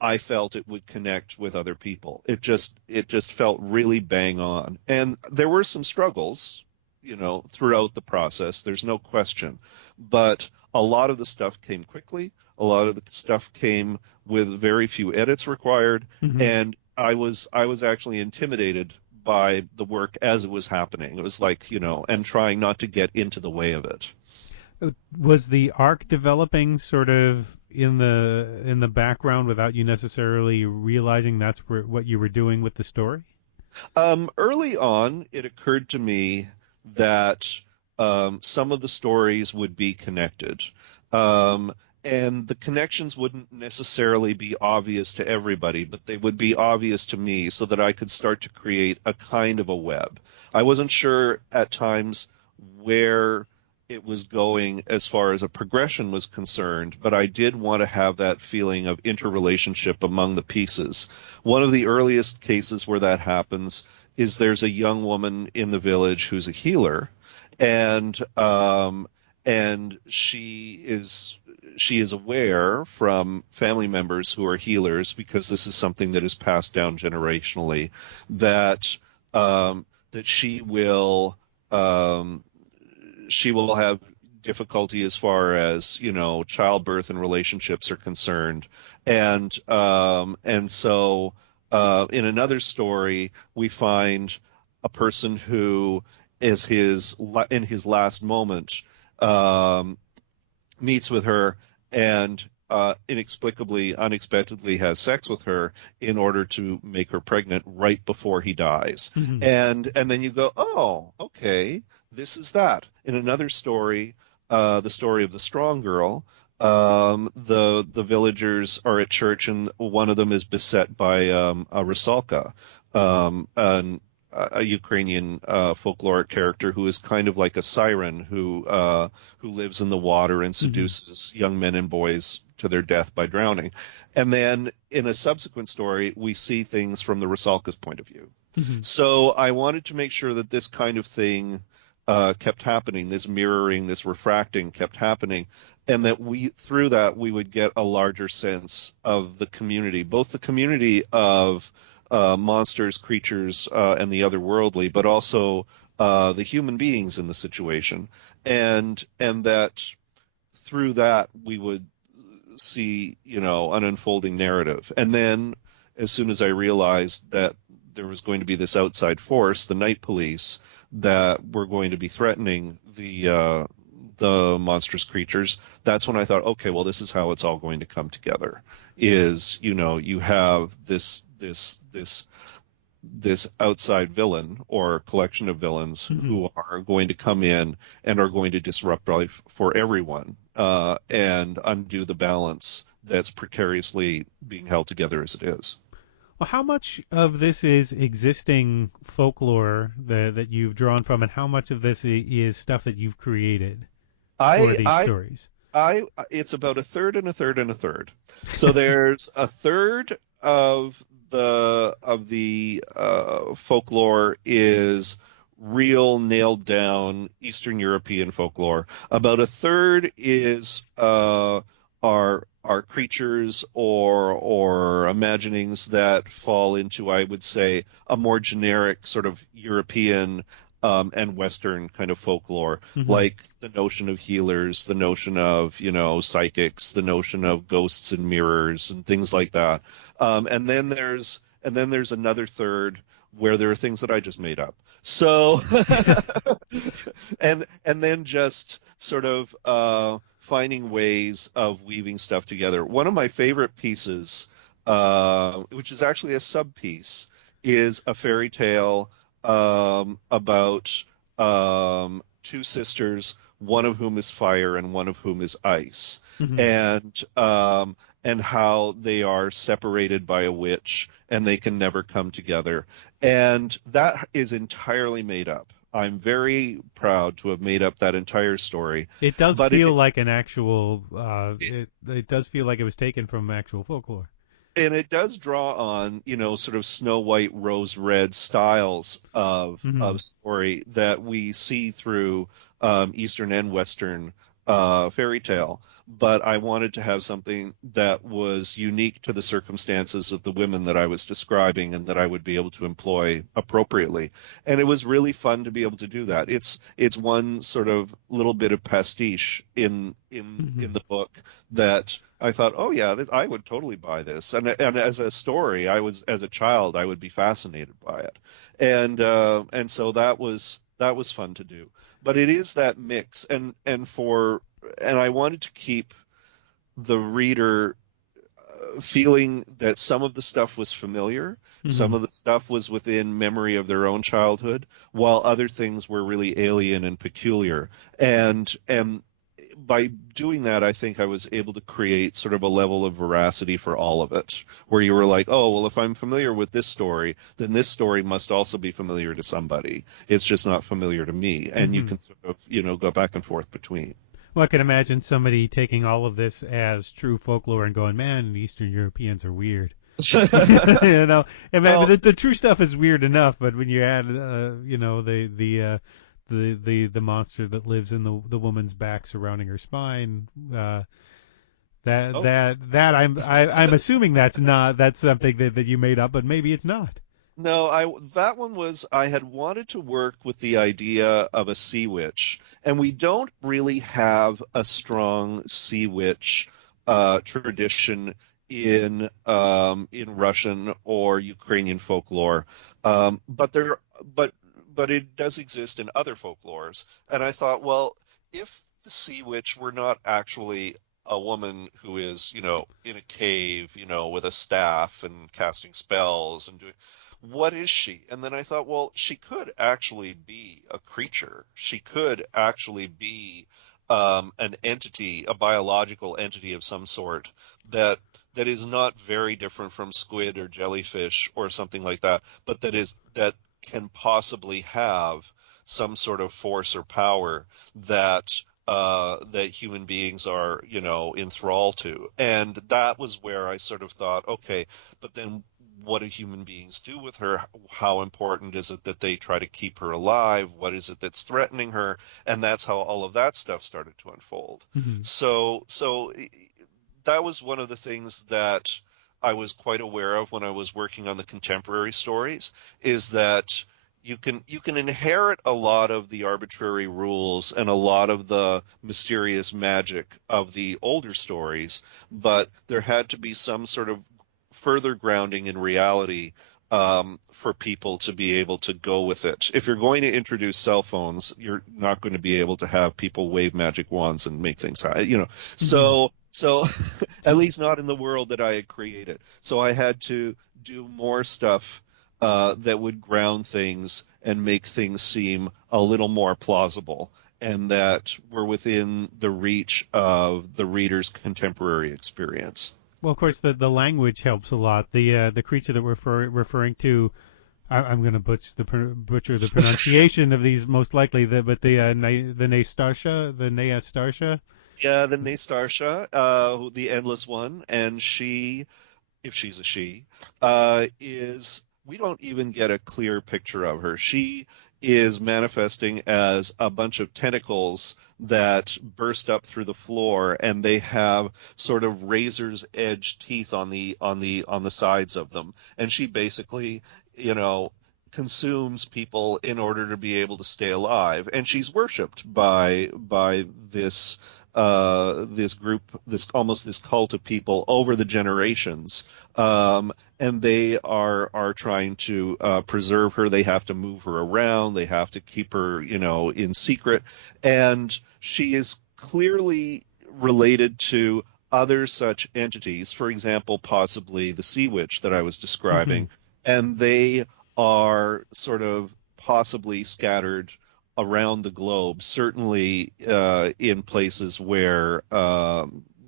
I felt it would connect with other people. It just felt really bang on. And there were some struggles, throughout the process. There's no question. But a lot of the stuff came quickly. A lot of the stuff came with very few edits required. And I was actually intimidated by the work as it was happening. It was like, and trying not to get into the way of it. Was the arc developing sort of in the background without you necessarily realizing that's what you were doing with the story? Early on, it occurred to me that some of the stories would be connected. And the connections wouldn't necessarily be obvious to everybody, but they would be obvious to me so that I could start to create a kind of a web. I wasn't sure at times where it was going as far as a progression was concerned, but I did want to have that feeling of interrelationship among the pieces. One of the earliest cases where that happens is there's a young woman in the village who's a healer, and she is aware from family members who are healers, because this is something that is passed down generationally, that she will have difficulty as far as childbirth and relationships are concerned, and so in another story we find a person who is in his last moment meets with her and unexpectedly has sex with her in order to make her pregnant right before he dies. And then you go, oh, okay, this is that. In another story, the story of the strong girl, the villagers are at church and one of them is beset by a rusalka, a Ukrainian folkloric character who is kind of like a siren who lives in the water and seduces young men and boys to their death by drowning. And then in a subsequent story, we see things from the rusalka's point of view. So I wanted to make sure that this kind of thing kept happening, this mirroring, this refracting kept happening, and that through that we would get a larger sense of the community, both the community of monsters, creatures, and the otherworldly, but also the human beings in the situation, and that through that we would see an unfolding narrative. And then as soon as I realized that there was going to be this outside force, the night police, that were going to be threatening the monstrous creatures, that's when I thought, okay, well, this is how it's all going to come together. Is you have this outside villain or collection of villains who are going to come in and are going to disrupt life for everyone and undo the balance that's precariously being held together as it is. Well, how much of this is existing folklore that you've drawn from, and how much of this is stuff that you've created for these stories? It's about a third and a third and a third. So there's a third of the folklore is real nailed down Eastern European folklore. About a third is are creatures or imaginings that fall into, I would say, a more generic sort of European and Western kind of folklore, like the notion of healers, the notion of psychics, the notion of ghosts and mirrors and things like that. And then there's another third where there are things that I just made up. So and then just sort of finding ways of weaving stuff together. One of my favorite pieces, which is actually a sub piece, is a fairy tale about two sisters, one of whom is fire and one of whom is ice. And and how they are separated by a witch and they can never come together. And that is entirely made up. I'm very proud to have made up that entire story. It does But feel like an actual. It does feel like it was taken from actual folklore. and it does draw on, sort of Snow White, Rose Red styles Hmm. of story that we see through Eastern and Western fairy tale. But I wanted to have something that was unique to the circumstances of the women that I was describing and that I would be able to employ appropriately. And it was really fun to be able to do that. It's one sort of little bit of pastiche in Hmm. the book that I thought, oh yeah, I would totally buy this. And as a story, as a child, I would be fascinated by it, and so that was fun to do. But it is that mix, and I wanted to keep the reader feeling that some of the stuff was familiar, Hmm. some of the stuff was within memory of their own childhood, while other things were really alien and peculiar. And by doing that, I think I was able to create sort of a level of veracity for all of it, where you were like, oh, well, if I'm familiar with this story, then this story must also be familiar to somebody. It's just not familiar to me. And you Hmm. can sort of, go back and forth between. Well, I can imagine somebody taking all of this as true folklore and going, "Man, Eastern Europeans are weird." you know, and man, Well, the true stuff is weird enough, but when you add, the monster that lives in the woman's back surrounding her spine, that oh, I'm assuming that's something that you made up, but maybe it's not. no, that one was I had wanted to work with the idea of a sea witch, and we don't really have a strong sea witch tradition in Russian or Ukrainian folklore, but but but it does exist in other folklores. And I thought, well, if the sea witch were not actually a woman who is, in a cave, with a staff and casting spells and doing what is she? And then I thought, well, she could actually be a creature. She could actually be an entity, a biological entity of some sort that is not very different from squid or jellyfish or something like that, but that can possibly have some sort of force or power that human beings are, enthralled to. And that was where I sort of thought, okay, but then what do human beings do with her? How important is it that they try to keep her alive? What is it that's threatening her? And that's how all of that stuff started to unfold. Hmm. So that was one of the things that I was quite aware of when I was working on the contemporary stories, is that you can inherit a lot of the arbitrary rules and a lot of the mysterious magic of the older stories, but there had to be some sort of further grounding in reality for people to be able to go with it. If you're going to introduce cell phones, you're not going to be able to have people wave magic wands and make things happen. Hmm. So at least not in the world that I had created. So I had to do more stuff that would ground things and make things seem a little more plausible, and that were within the reach of the reader's contemporary experience. Well, of course, the language helps a lot. The creature that we're referring to, I'm going to butcher the pronunciation of these most likely. The Neastarsha. Yeah, the Nastarsha, the Endless One, and she, if she's a she, is we don't even get a clear picture of her. She is manifesting as a bunch of tentacles that burst up through the floor, and they have sort of razor's edge teeth on the sides of them. And she basically, you know, consumes people in order to be able to stay alive. And she's worshipped by this group, this cult of people over the generations, and they are trying to preserve her. They have to move her around. They have to keep her, in secret, and she is clearly related to other such entities. For example, possibly the sea witch that I was Hmm. describing, and they are sort of possibly scattered around the globe, certainly in places where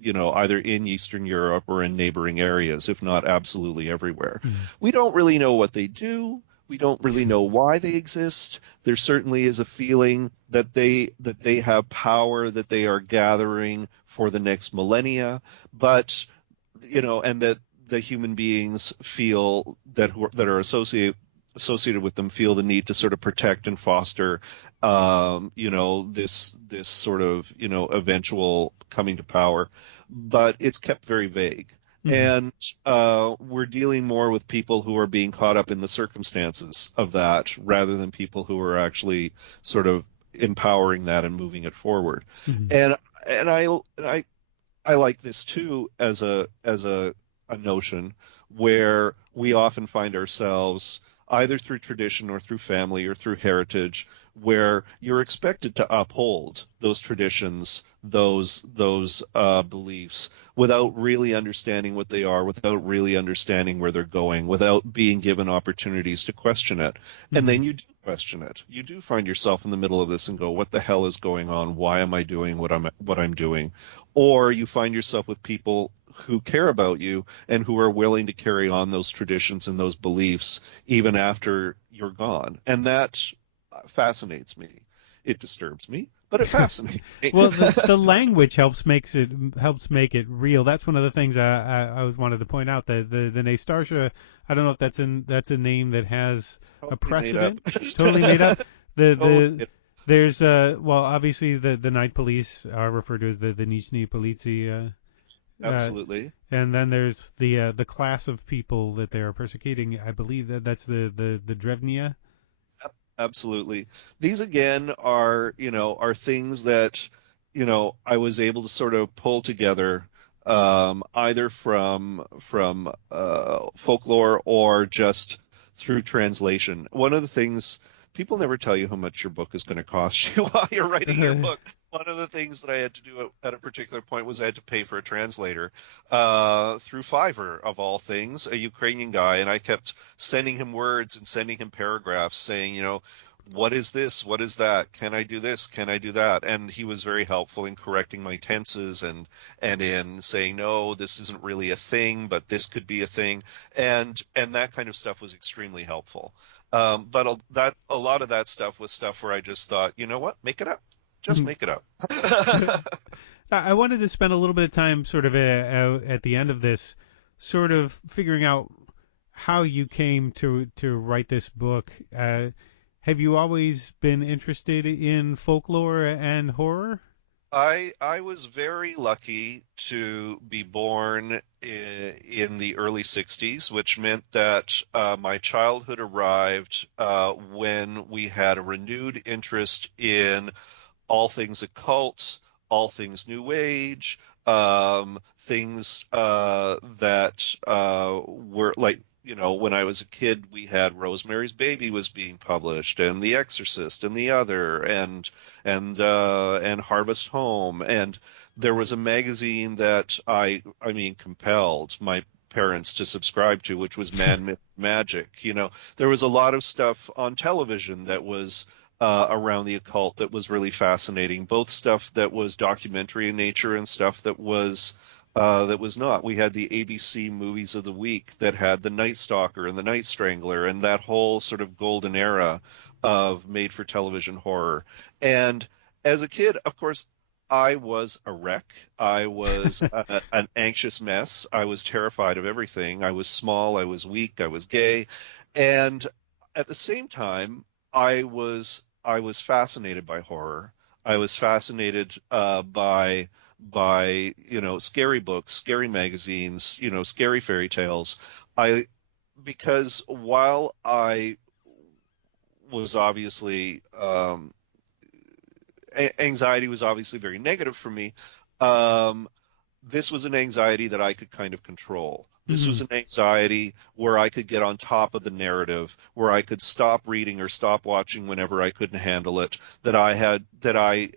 either in Eastern Europe or in neighboring areas, if not absolutely everywhere. Mm. We don't really know what they do. We don't really know why they exist. There certainly is a feeling that they have power that they are gathering for the next millennia, but and that the human beings feel that are associated with them feel the need to sort of protect and foster, this sort of, eventual coming to power, but it's kept very vague. Mm. And we're dealing more with people who are being caught up in the circumstances of that rather than people who are actually sort of empowering that and moving it forward. Mm. And I like this too as a notion where we often find ourselves either through tradition or through family or through heritage, where you're expected to uphold those traditions, those beliefs, without really understanding what they are, without really understanding where they're going, without being given opportunities to question it. And then you do question it. You do find yourself in the middle of this and go, what the hell is going on? Why am I doing what I'm doing? Or you find yourself with people who care about you and who are willing to carry on those traditions and those beliefs even after you're gone. And that fascinates me. It disturbs me, but it fascinates me. Well, the language helps make it real. That's one of the things I wanted to point out. The Nastarsha, I don't know if that's a name that has a precedent. Totally made up. There's obviously the night police are referred to as the Nizhny Politsiy. Absolutely. And then there's the class of people that they are persecuting. I believe that's the Drevnia. Absolutely. These again are things that I was able to sort of pull together, either from folklore or just through translation. One of the things people never tell you how much your book is going to cost you while you're writing your book. One of the things that I had to do at a particular point was I had to pay for a translator through Fiverr, of all things, a Ukrainian guy, and I kept sending him words and sending him paragraphs saying, what is this? What is that? Can I do this? Can I do that? And he was very helpful in correcting my tenses and in saying, no, this isn't really a thing, but this could be a thing. And that kind of stuff was extremely helpful. But a lot of that stuff was stuff where I just thought, you know what? Make it up. Just make it up. I wanted to spend a little bit of time sort of at the end of this sort of figuring out how you came to write this book. Have you always been interested in folklore and horror? I was very lucky to be born in the early 60s, which meant that my childhood arrived when we had a renewed interest in all things occult, all things New Age, things that were like, when I was a kid, we had Rosemary's Baby was being published, and The Exorcist, and The Other, and Harvest Home, and there was a magazine that I compelled my parents to subscribe to, which was Man, Myth, Magic. There was a lot of stuff on television that was around the occult that was really fascinating, both stuff that was documentary in nature and stuff that was not. We had the ABC movies of the week that had the Night Stalker and the Night Strangler and that whole sort of golden era of made-for-television horror. And as a kid, of course, I was a wreck. I was an anxious mess. I was terrified of everything. I was small. I was weak. I was gay. And at the same time, I was fascinated by horror. I was fascinated by scary books, scary magazines, scary fairy tales. Because while I was obviously anxiety was obviously very negative for me, this was an anxiety that I could kind of control. This was an anxiety where I could get on top of the narrative, where I could stop reading or stop watching whenever I couldn't handle it, that I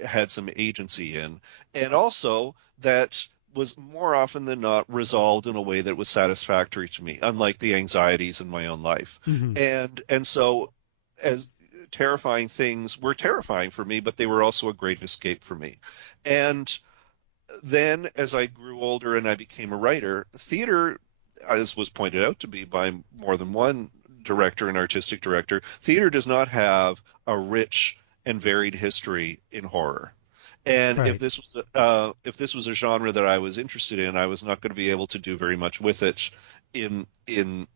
had some agency in. And also that was more often than not resolved in a way that was satisfactory to me, unlike the anxieties in my own life. And so as terrifying things were terrifying for me, but they were also a great escape for me. And then, as I grew older and I became a writer, theater, as was pointed out to me by more than one director and artistic director, theater does not have a rich and varied history in horror. And Right. if this was a genre that I was interested in, I was not going to be able to do very much with it in in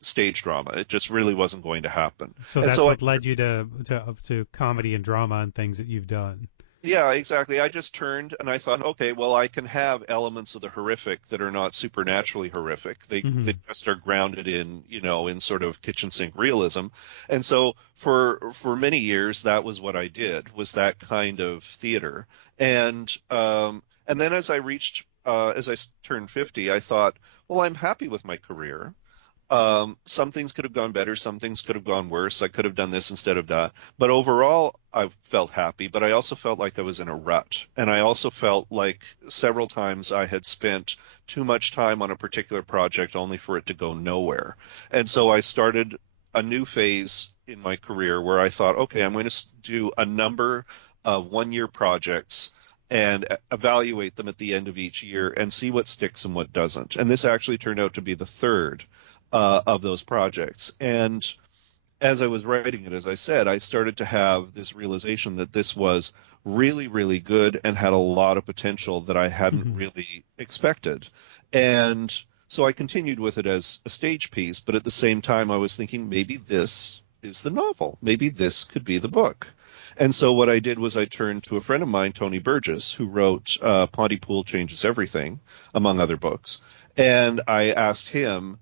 stage drama. It just really wasn't going to happen. So And that's so what led you to comedy and drama and things that you've done. yeah, exactly. I just turned and I thought, okay, well, I can have elements of the horrific that are not supernaturally horrific. They just are grounded in, in sort of kitchen sink realism. And so for many years, that was what I did, was that kind of theater. And then as I turned 50, I thought, well, I'm happy with my career. Some things could have gone better, some things could have gone worse. I could have done this instead of that. But overall, I felt happy, but I also felt like I was in a rut. And I also felt like several times I had spent too much time on a particular project only for it to go nowhere. And so I started a new phase in my career where I thought, okay, I'm going to do a number of one-year projects and evaluate them at the end of each year and see what sticks and what doesn't. And this actually turned out to be the third of those projects. And as I was writing it, as I said, I started to have this realization that this was really, really good and had a lot of potential that I hadn't really expected. And so I continued with it as a stage piece, but at the same time, I was thinking maybe this is the novel. Maybe this could be the book. And so what I did was I turned to a friend of mine, Tony Burgess, who wrote Pontypool Changes Everything, among other books. And I asked him,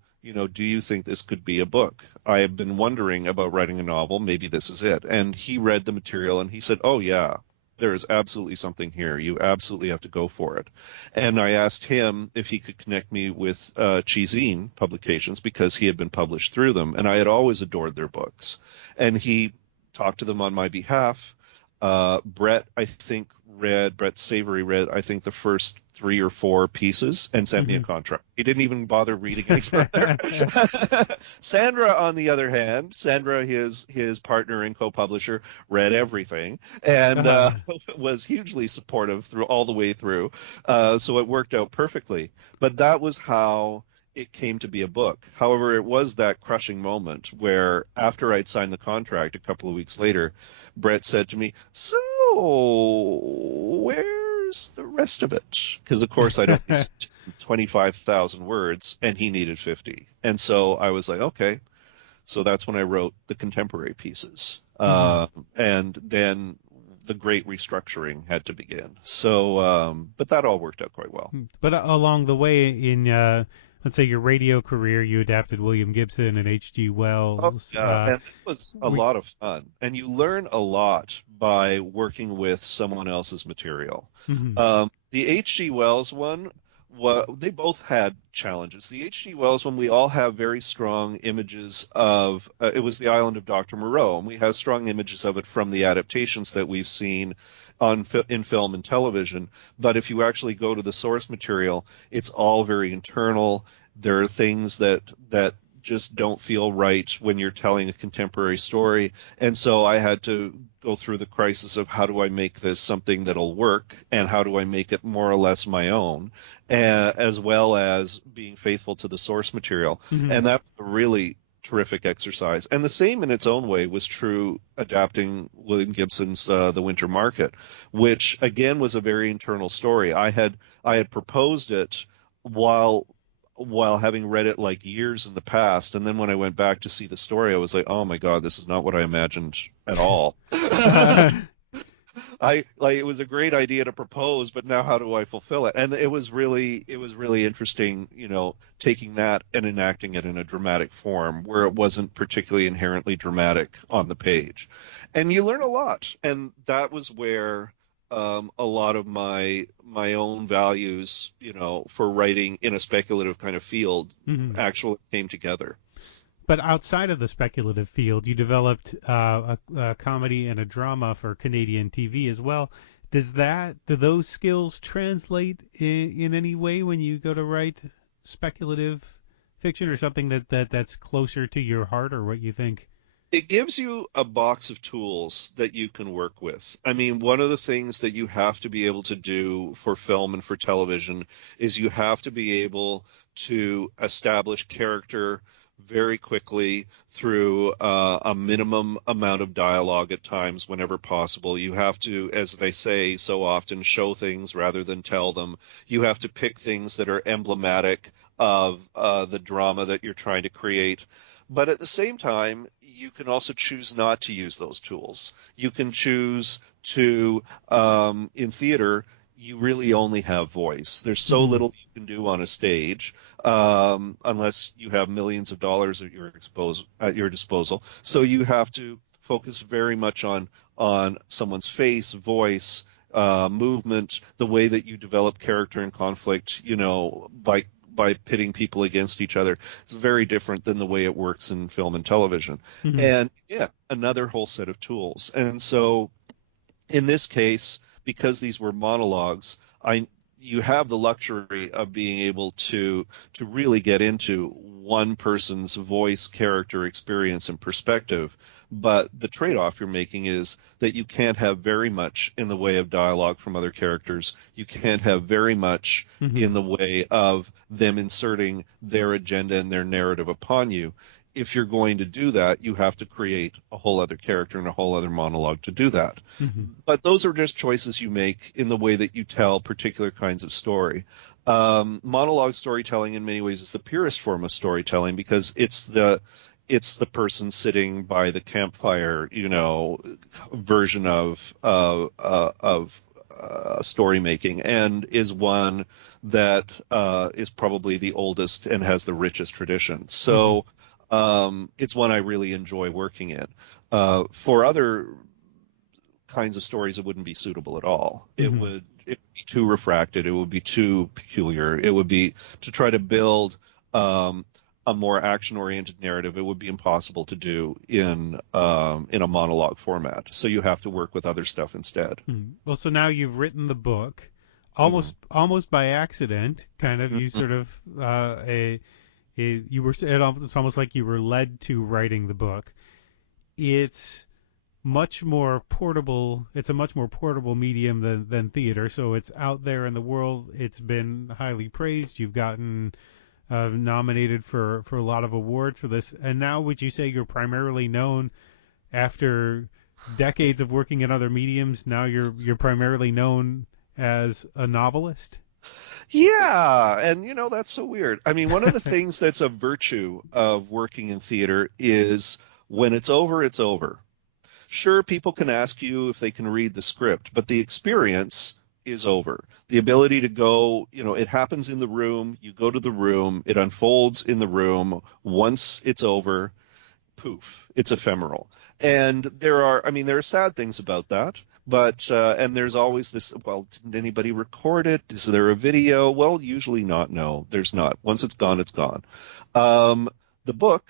do you think this could be a book? I have been wondering about writing a novel. Maybe this is it. And he read the material and he said, oh, yeah, there is absolutely something here. You absolutely have to go for it. And I asked him if he could connect me with ChiZine Publications because he had been published through them. And I had always adored their books. And he talked to them on my behalf. Brett Savory read, I think, the first 3 or 4 pieces and sent me a contract. He didn't even bother reading any further. Sandra, on the other hand, his partner and co-publisher, read everything and was hugely supportive all the way through. So it worked out perfectly. But that was how it came to be a book. However, it was that crushing moment where after I'd signed the contract a couple of weeks later, Brett said to me, so where's the rest of it? Because, of course, I'd only 25,000 words and he needed 50. And so I was like, okay. So that's when I wrote the contemporary pieces. And then the great restructuring had to begin. So, but that all worked out quite well. But along the way in let's say your radio career, you adapted William Gibson and H.G. Wells. Oh, yeah, and it was a lot of fun. And you learn a lot by working with someone else's material. The H.G. Wells one, they both had challenges. The H.G. Wells one, we all have very strong images of, it was the island of Dr. Moreau, and we have strong images of it from the adaptations that we've seen in film and television. But if you actually go to the source material, it's all very internal. There are things that just don't feel right when you're telling a contemporary story. And so I had to go through the crisis of how do I make this something that'll work and how do I make it more or less my own, as well as being faithful to the source material. And that's a really terrific exercise. And the same in its own way was true adapting William Gibson's The Winter Market, which again was a very internal story. I had proposed it while having read it like years in the past, and then when I went back to see the story, I was like, oh my God, this is not what I imagined at all. It was a great idea to propose, but now how do I fulfill it? And it was really interesting, taking that and enacting it in a dramatic form where it wasn't particularly inherently dramatic on the page. And you learn a lot. And that was where a lot of my own values, for writing in a speculative kind of field actually came together. But outside of the speculative field, you developed a comedy and a drama for Canadian TV as well. Do those skills translate in any way when you go to write speculative fiction or something that's closer to your heart, or what you think It gives you a box of tools that you can work with. I mean, one of the things that you have to be able to do for film and for television is you have to be able to establish character very quickly through a minimum amount of dialogue at times whenever possible. You have to, as they say so often, show things rather than tell them. You have to pick things that are emblematic of the drama that you're trying to create. But at the same time, you can also choose not to use those tools. You can choose to, in theater, you really only have voice. There's so little you can do on a stage unless you have millions of dollars at your disposal. So you have to focus very much on someone's face, voice, movement, the way that you develop character and conflict, by pitting people against each other. It's very different than the way it works in film and television. Mm-hmm. And yeah, another whole set of tools. And so in this case, because these were monologues, you have the luxury of being able to really get into one person's voice, character, experience, and perspective. But the trade-off you're making is that you can't have very much in the way of dialogue from other characters. You can't have very much in the way of them inserting their agenda and their narrative upon you. If you're going to do that, you have to create a whole other character and a whole other monologue to do that. But those are just choices you make in the way that you tell particular kinds of story. Monologue storytelling in many ways is the purest form of storytelling because it's the person sitting by the campfire, version of story making, and is one that is probably the oldest and has the richest tradition. So it's one I really enjoy working in. For other kinds of stories, it wouldn't be suitable at all. It would be too refracted. It would be too peculiar. It would be to try to build a more action-oriented narrative. It would be impossible to do in a monologue format. So you have to work with other stuff instead. Well, so now you've written the book, almost by accident, kind of. You sort of it's almost like you were led to writing the book. It's much more portable. It's a much more portable medium than theater. So it's out there in the world. It's been highly praised. You've gotten nominated for a lot of awards for this. And now, would you say you're primarily known after decades of working in other mediums? Now you're primarily known as a novelist? Yeah, and that's so weird. I mean, one of the things that's a virtue of working in theater is when it's over, it's over. Sure, people can ask you if they can read the script, but the experience is over. The ability to go, it happens in the room, you go to the room, it unfolds in the room. Once it's over, poof, it's ephemeral. And there are sad things about that. But and there's always this, well, didn't anybody record it? Is there a video? Well, usually not. No, there's not. Once it's gone, it's gone. The book,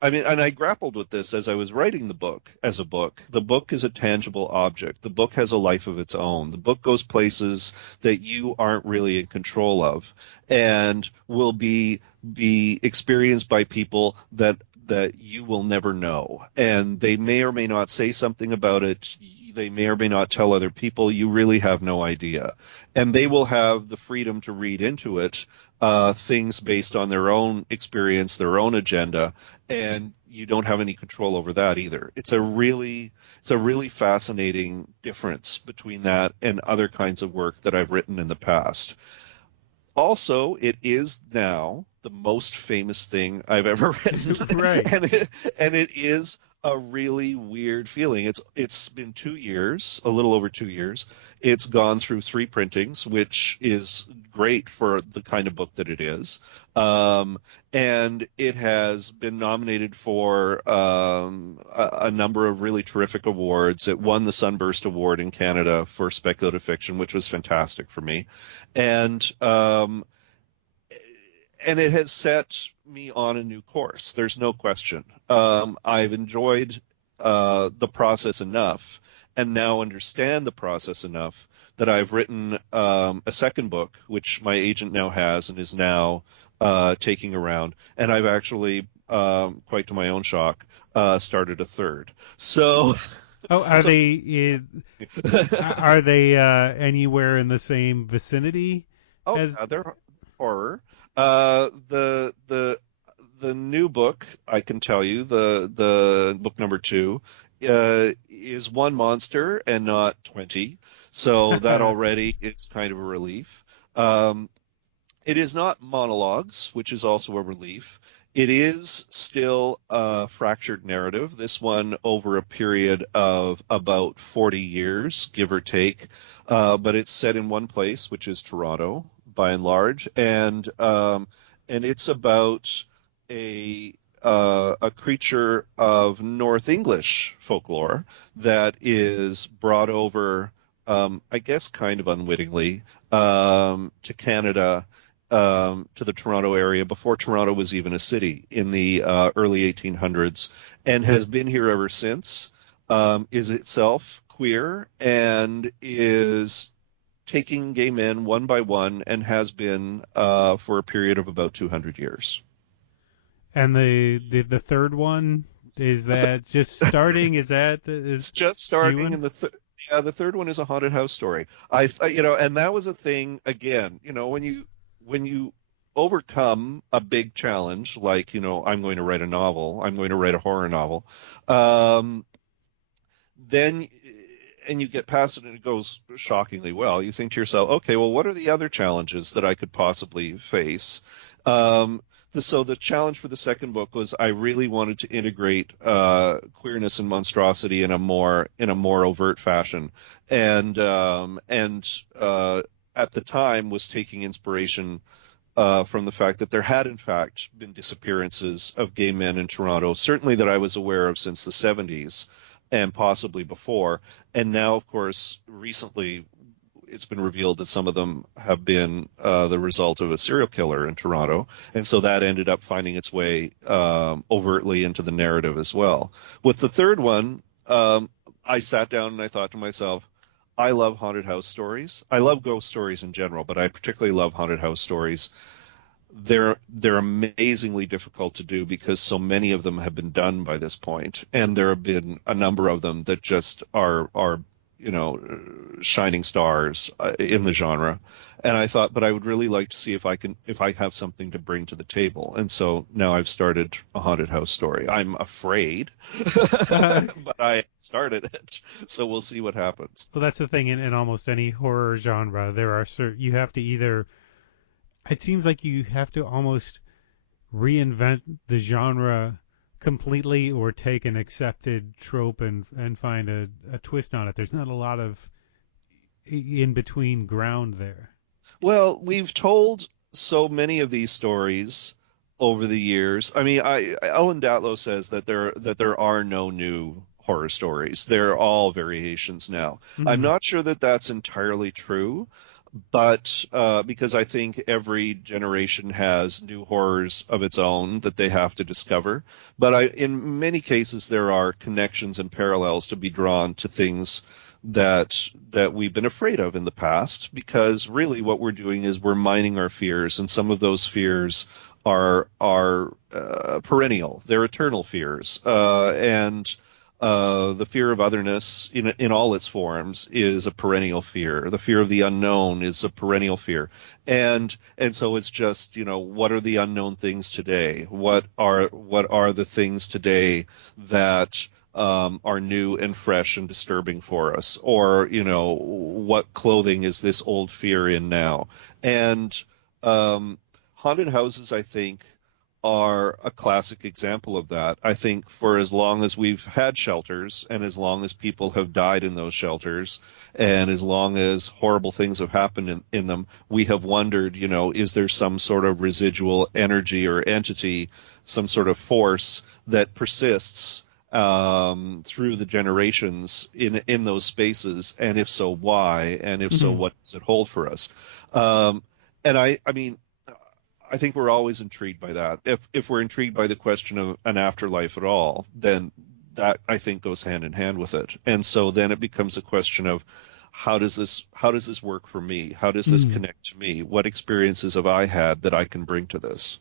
and I grappled with this as I was writing the book as a book. The book is a tangible object. The book has a life of its own. The book goes places that you aren't really in control of and will be experienced by people that you will never know. And they may or may not say something about it. They may or may not tell other people. You really have no idea. And they will have the freedom to read into it things based on their own experience, their own agenda, and you don't have any control over that either. It's a really fascinating difference between that and other kinds of work that I've written in the past. Also, it is now the most famous thing I've ever written. Right. And it is a really weird feeling. It's been 2 years, a little over 2 years. It's gone through 3 printings, which is great for the kind of book that it is. And it has been nominated for a number of really terrific awards. It won the Sunburst Award in Canada for speculative fiction, which was fantastic for me. And it has set me on a new course. There's no question. I've enjoyed the process enough and now understand the process enough that I've written a second book, which my agent now has and is now taking around. And I've actually quite to my own shock, started a third. So, Oh, are so they anywhere in the same vicinity oh, as? yeah, they're horror. Uh, the the the new book, I can tell you, the book number two, is one monster and not 20. So that already is kind of a relief. Um, It is not monologues, which is also a relief. It is still a fractured narrative, this one over a period of about 40 years, give or take. But it's set in one place, which is Toronto, by and large. And it's about a a creature of North English folklore that is brought over, I guess, kind of unwittingly, to Canada, to the Toronto area before Toronto was even a city in the early 1800s, and has been here ever since. Is itself queer and is taking gay men one by one, and has been for a period of about 200 years. And the third one, is that just starting? Is that It's is just starting, G1? and the third one is a haunted house story. And that was a thing again. When you overcome a big challenge, like I'm going to write a novel, I'm going to write a horror novel, um, then and you get past it and it goes shockingly well. You think to yourself, okay, well, what are the other challenges that I could possibly face? Um, so the challenge for the second book was I really wanted to integrate queerness and monstrosity in a more overt fashion, and at the time was taking inspiration from the fact that there had in fact been disappearances of gay men in Toronto, certainly that I was aware of since the 70s and possibly before. And now, of course, recently it's been revealed that some of them have been the result of a serial killer in Toronto. And so that ended up finding its way overtly into the narrative as well. With the third one, I sat down and I thought to myself, I love haunted house stories. I love ghost stories in general, but I particularly love haunted house stories. They're amazingly difficult to do because so many of them have been done by this point, and there have been a number of them that just are shining stars in the genre. And I thought, but I would really like to see if I have something to bring to the table. And so now I've started a haunted house story. I'm afraid, but I started it, so we'll see what happens. Well, that's the thing in almost any horror genre. There are you have to either. It seems like you have to almost reinvent the genre completely, or take an accepted trope and find a twist on it. There's not a lot of in between ground there. Well, we've told so many of these stories over the years. I mean, Ellen Datlow says that there are no new horror stories. They're all variations now. I'm Mm-hmm. not sure that that's entirely true, but because I think every generation has new horrors of its own that they have to discover. But in many cases, there are connections and parallels to be drawn to things that we've been afraid of in the past, because really what we're doing is we're mining our fears, and some of those fears are perennial. They're eternal fears, and the fear of otherness in all its forms is a perennial fear. The fear of the unknown is a perennial fear. And so it's just, what are the unknown things today? What are the things today that are new and fresh and disturbing for us? Or, what clothing is this old fear in now? And haunted houses, I think, are a classic example of that. I think for as long as we've had shelters, and as long as people have died in those shelters, and as long as horrible things have happened in them, we have wondered, is there some sort of residual energy or entity, some sort of force that persists through the generations in those spaces? And if so, why? And if so, Mm-hmm. what does it hold for us? And I mean, I think we're always intrigued by that. If we're intrigued by the question of an afterlife at all, then that, I think, goes hand in hand with it. And so then it becomes a question of how does this work for me? How does this Mm-hmm. connect to me? What experiences have I had that I can bring to this?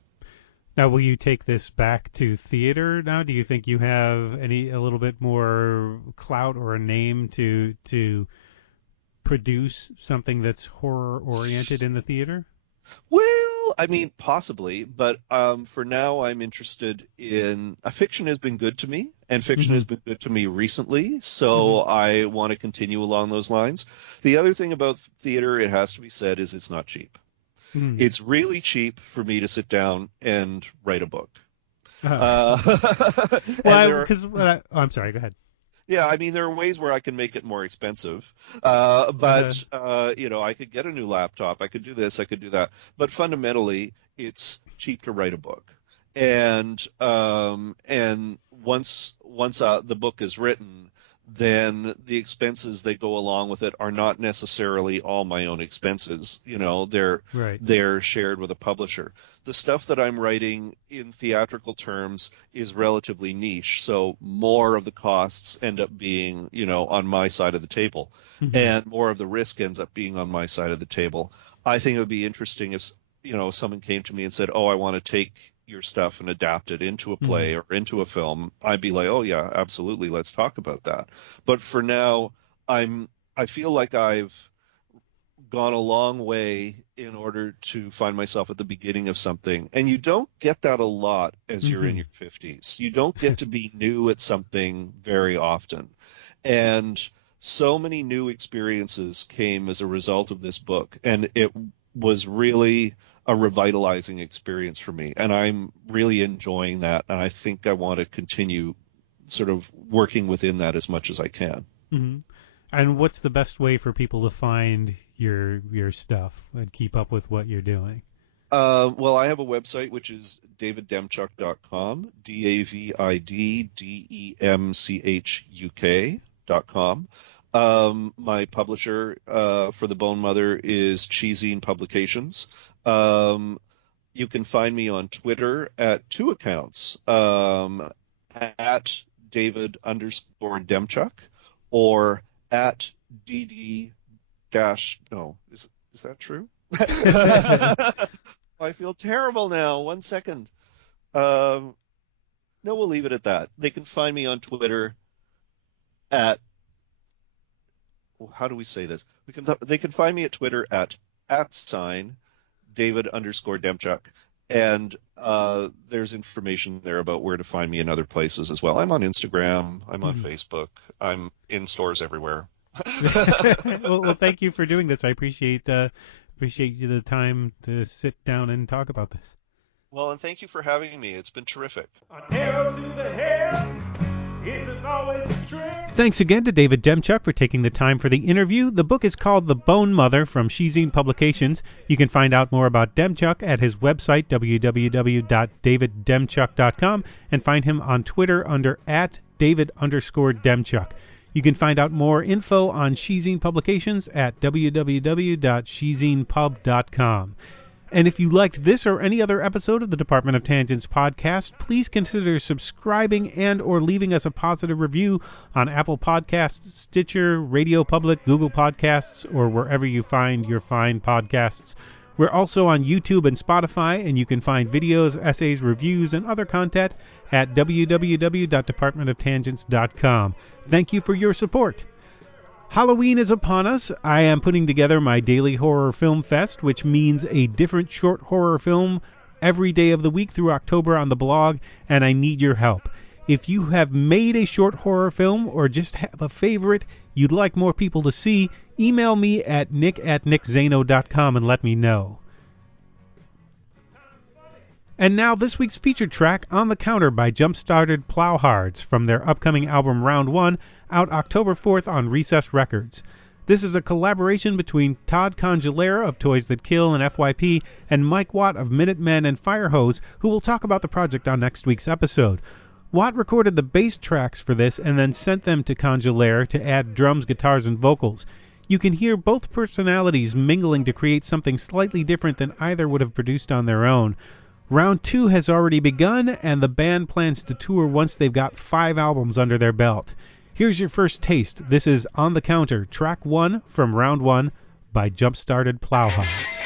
Now, will you take this back to theater now? Do you think you have a little bit more clout or a name to produce something that's horror oriented in the theater? Well, I mean, possibly, but for now, I'm interested in fiction has been good to me, and fiction has been good to me recently, so I want to continue along those lines. The other thing about theater, it has to be said, is it's not cheap. It's really cheap for me to sit down and write a book. Well, I'm sorry, go ahead. Yeah, I mean, there are ways where I can make it more expensive, but I could get a new laptop, I could do this, I could do that, but fundamentally, it's cheap to write a book, and once the book is written, then the expenses that go along with it are not necessarily all my own expenses. They're shared with a publisher. The stuff that I'm writing in theatrical terms is relatively niche, so more of the costs end up being, on my side of the table, and more of the risk ends up being on my side of the table. I think it would be interesting if, someone came to me and said, "Oh, I want to take your stuff and adapt it into a play or into a film," I'd be like, "Oh yeah, absolutely, let's talk about that." But for now, I feel like I've gone a long way in order to find myself at the beginning of something, and you don't get that a lot as you're in your 50s. You don't get to be new at something very often, and so many new experiences came as a result of this book, and it was really a revitalizing experience for me, and I'm really enjoying that, and I think I want to continue sort of working within that as much as I can. And what's the best way for people to find your stuff and keep up with what you're doing? Well, I have a website, which is daviddemchuk.com, daviddemchuk.com. My publisher for the Bone Mother is ChiZine Publications. You can find me on Twitter at two accounts, at David_Demchuk or at DD no, is that true? I feel terrible now. 1 second. No, we'll leave it at that. They can find me on Twitter at, how do we say this? They can find me at Twitter at David_Demchuk, and there's information there about where to find me in other places as well. I'm on Instagram, I'm on Facebook, I'm in stores everywhere. well, thank you for doing this. I appreciate you the time to sit down and talk about this. Well, and thank you for having me. It's been terrific. A nail to the head isn't always a trick. Thanks again to David Demchuk for taking the time for the interview. The book is called The Bone Mother from ChiZine Publications. You can find out more about Demchuk at his website, www.daviddemchuk.com, and find him on Twitter under @David_Demchuk. You can find out more info on ChiZine Publications at www.chizinepub.com. And if you liked this or any other episode of the Department of Tangents podcast, please consider subscribing and or leaving us a positive review on Apple Podcasts, Stitcher, Radio Public, Google Podcasts, or wherever you find your fine podcasts. We're also on YouTube and Spotify, and you can find videos, essays, reviews, and other content at www.departmentoftangents.com. Thank you for your support. Halloween is upon us. I am putting together my daily horror film fest, which means a different short horror film every day of the week through October on the blog, and I need your help. If you have made a short horror film or just have a favorite you'd like more people to see, email me at nick@nickzano.com and let me know. And now this week's featured track, On the Counter by Jump-Started Plowhards from their upcoming album Round 1, out October 4th on Recess Records. This is a collaboration between Todd Congelera of Toys That Kill and FYP and Mike Watt of Minutemen and Firehose, who will talk about the project on next week's episode. Watt recorded the bass tracks for this and then sent them to Congelera to add drums, guitars, and vocals. You can hear both personalities mingling to create something slightly different than either would have produced on their own. Round 2 has already begun, and the band plans to tour once they've got 5 albums under their belt. Here's your first taste. This is On the Counter, track 1 from Round 1 by Jump-Started Plowhards.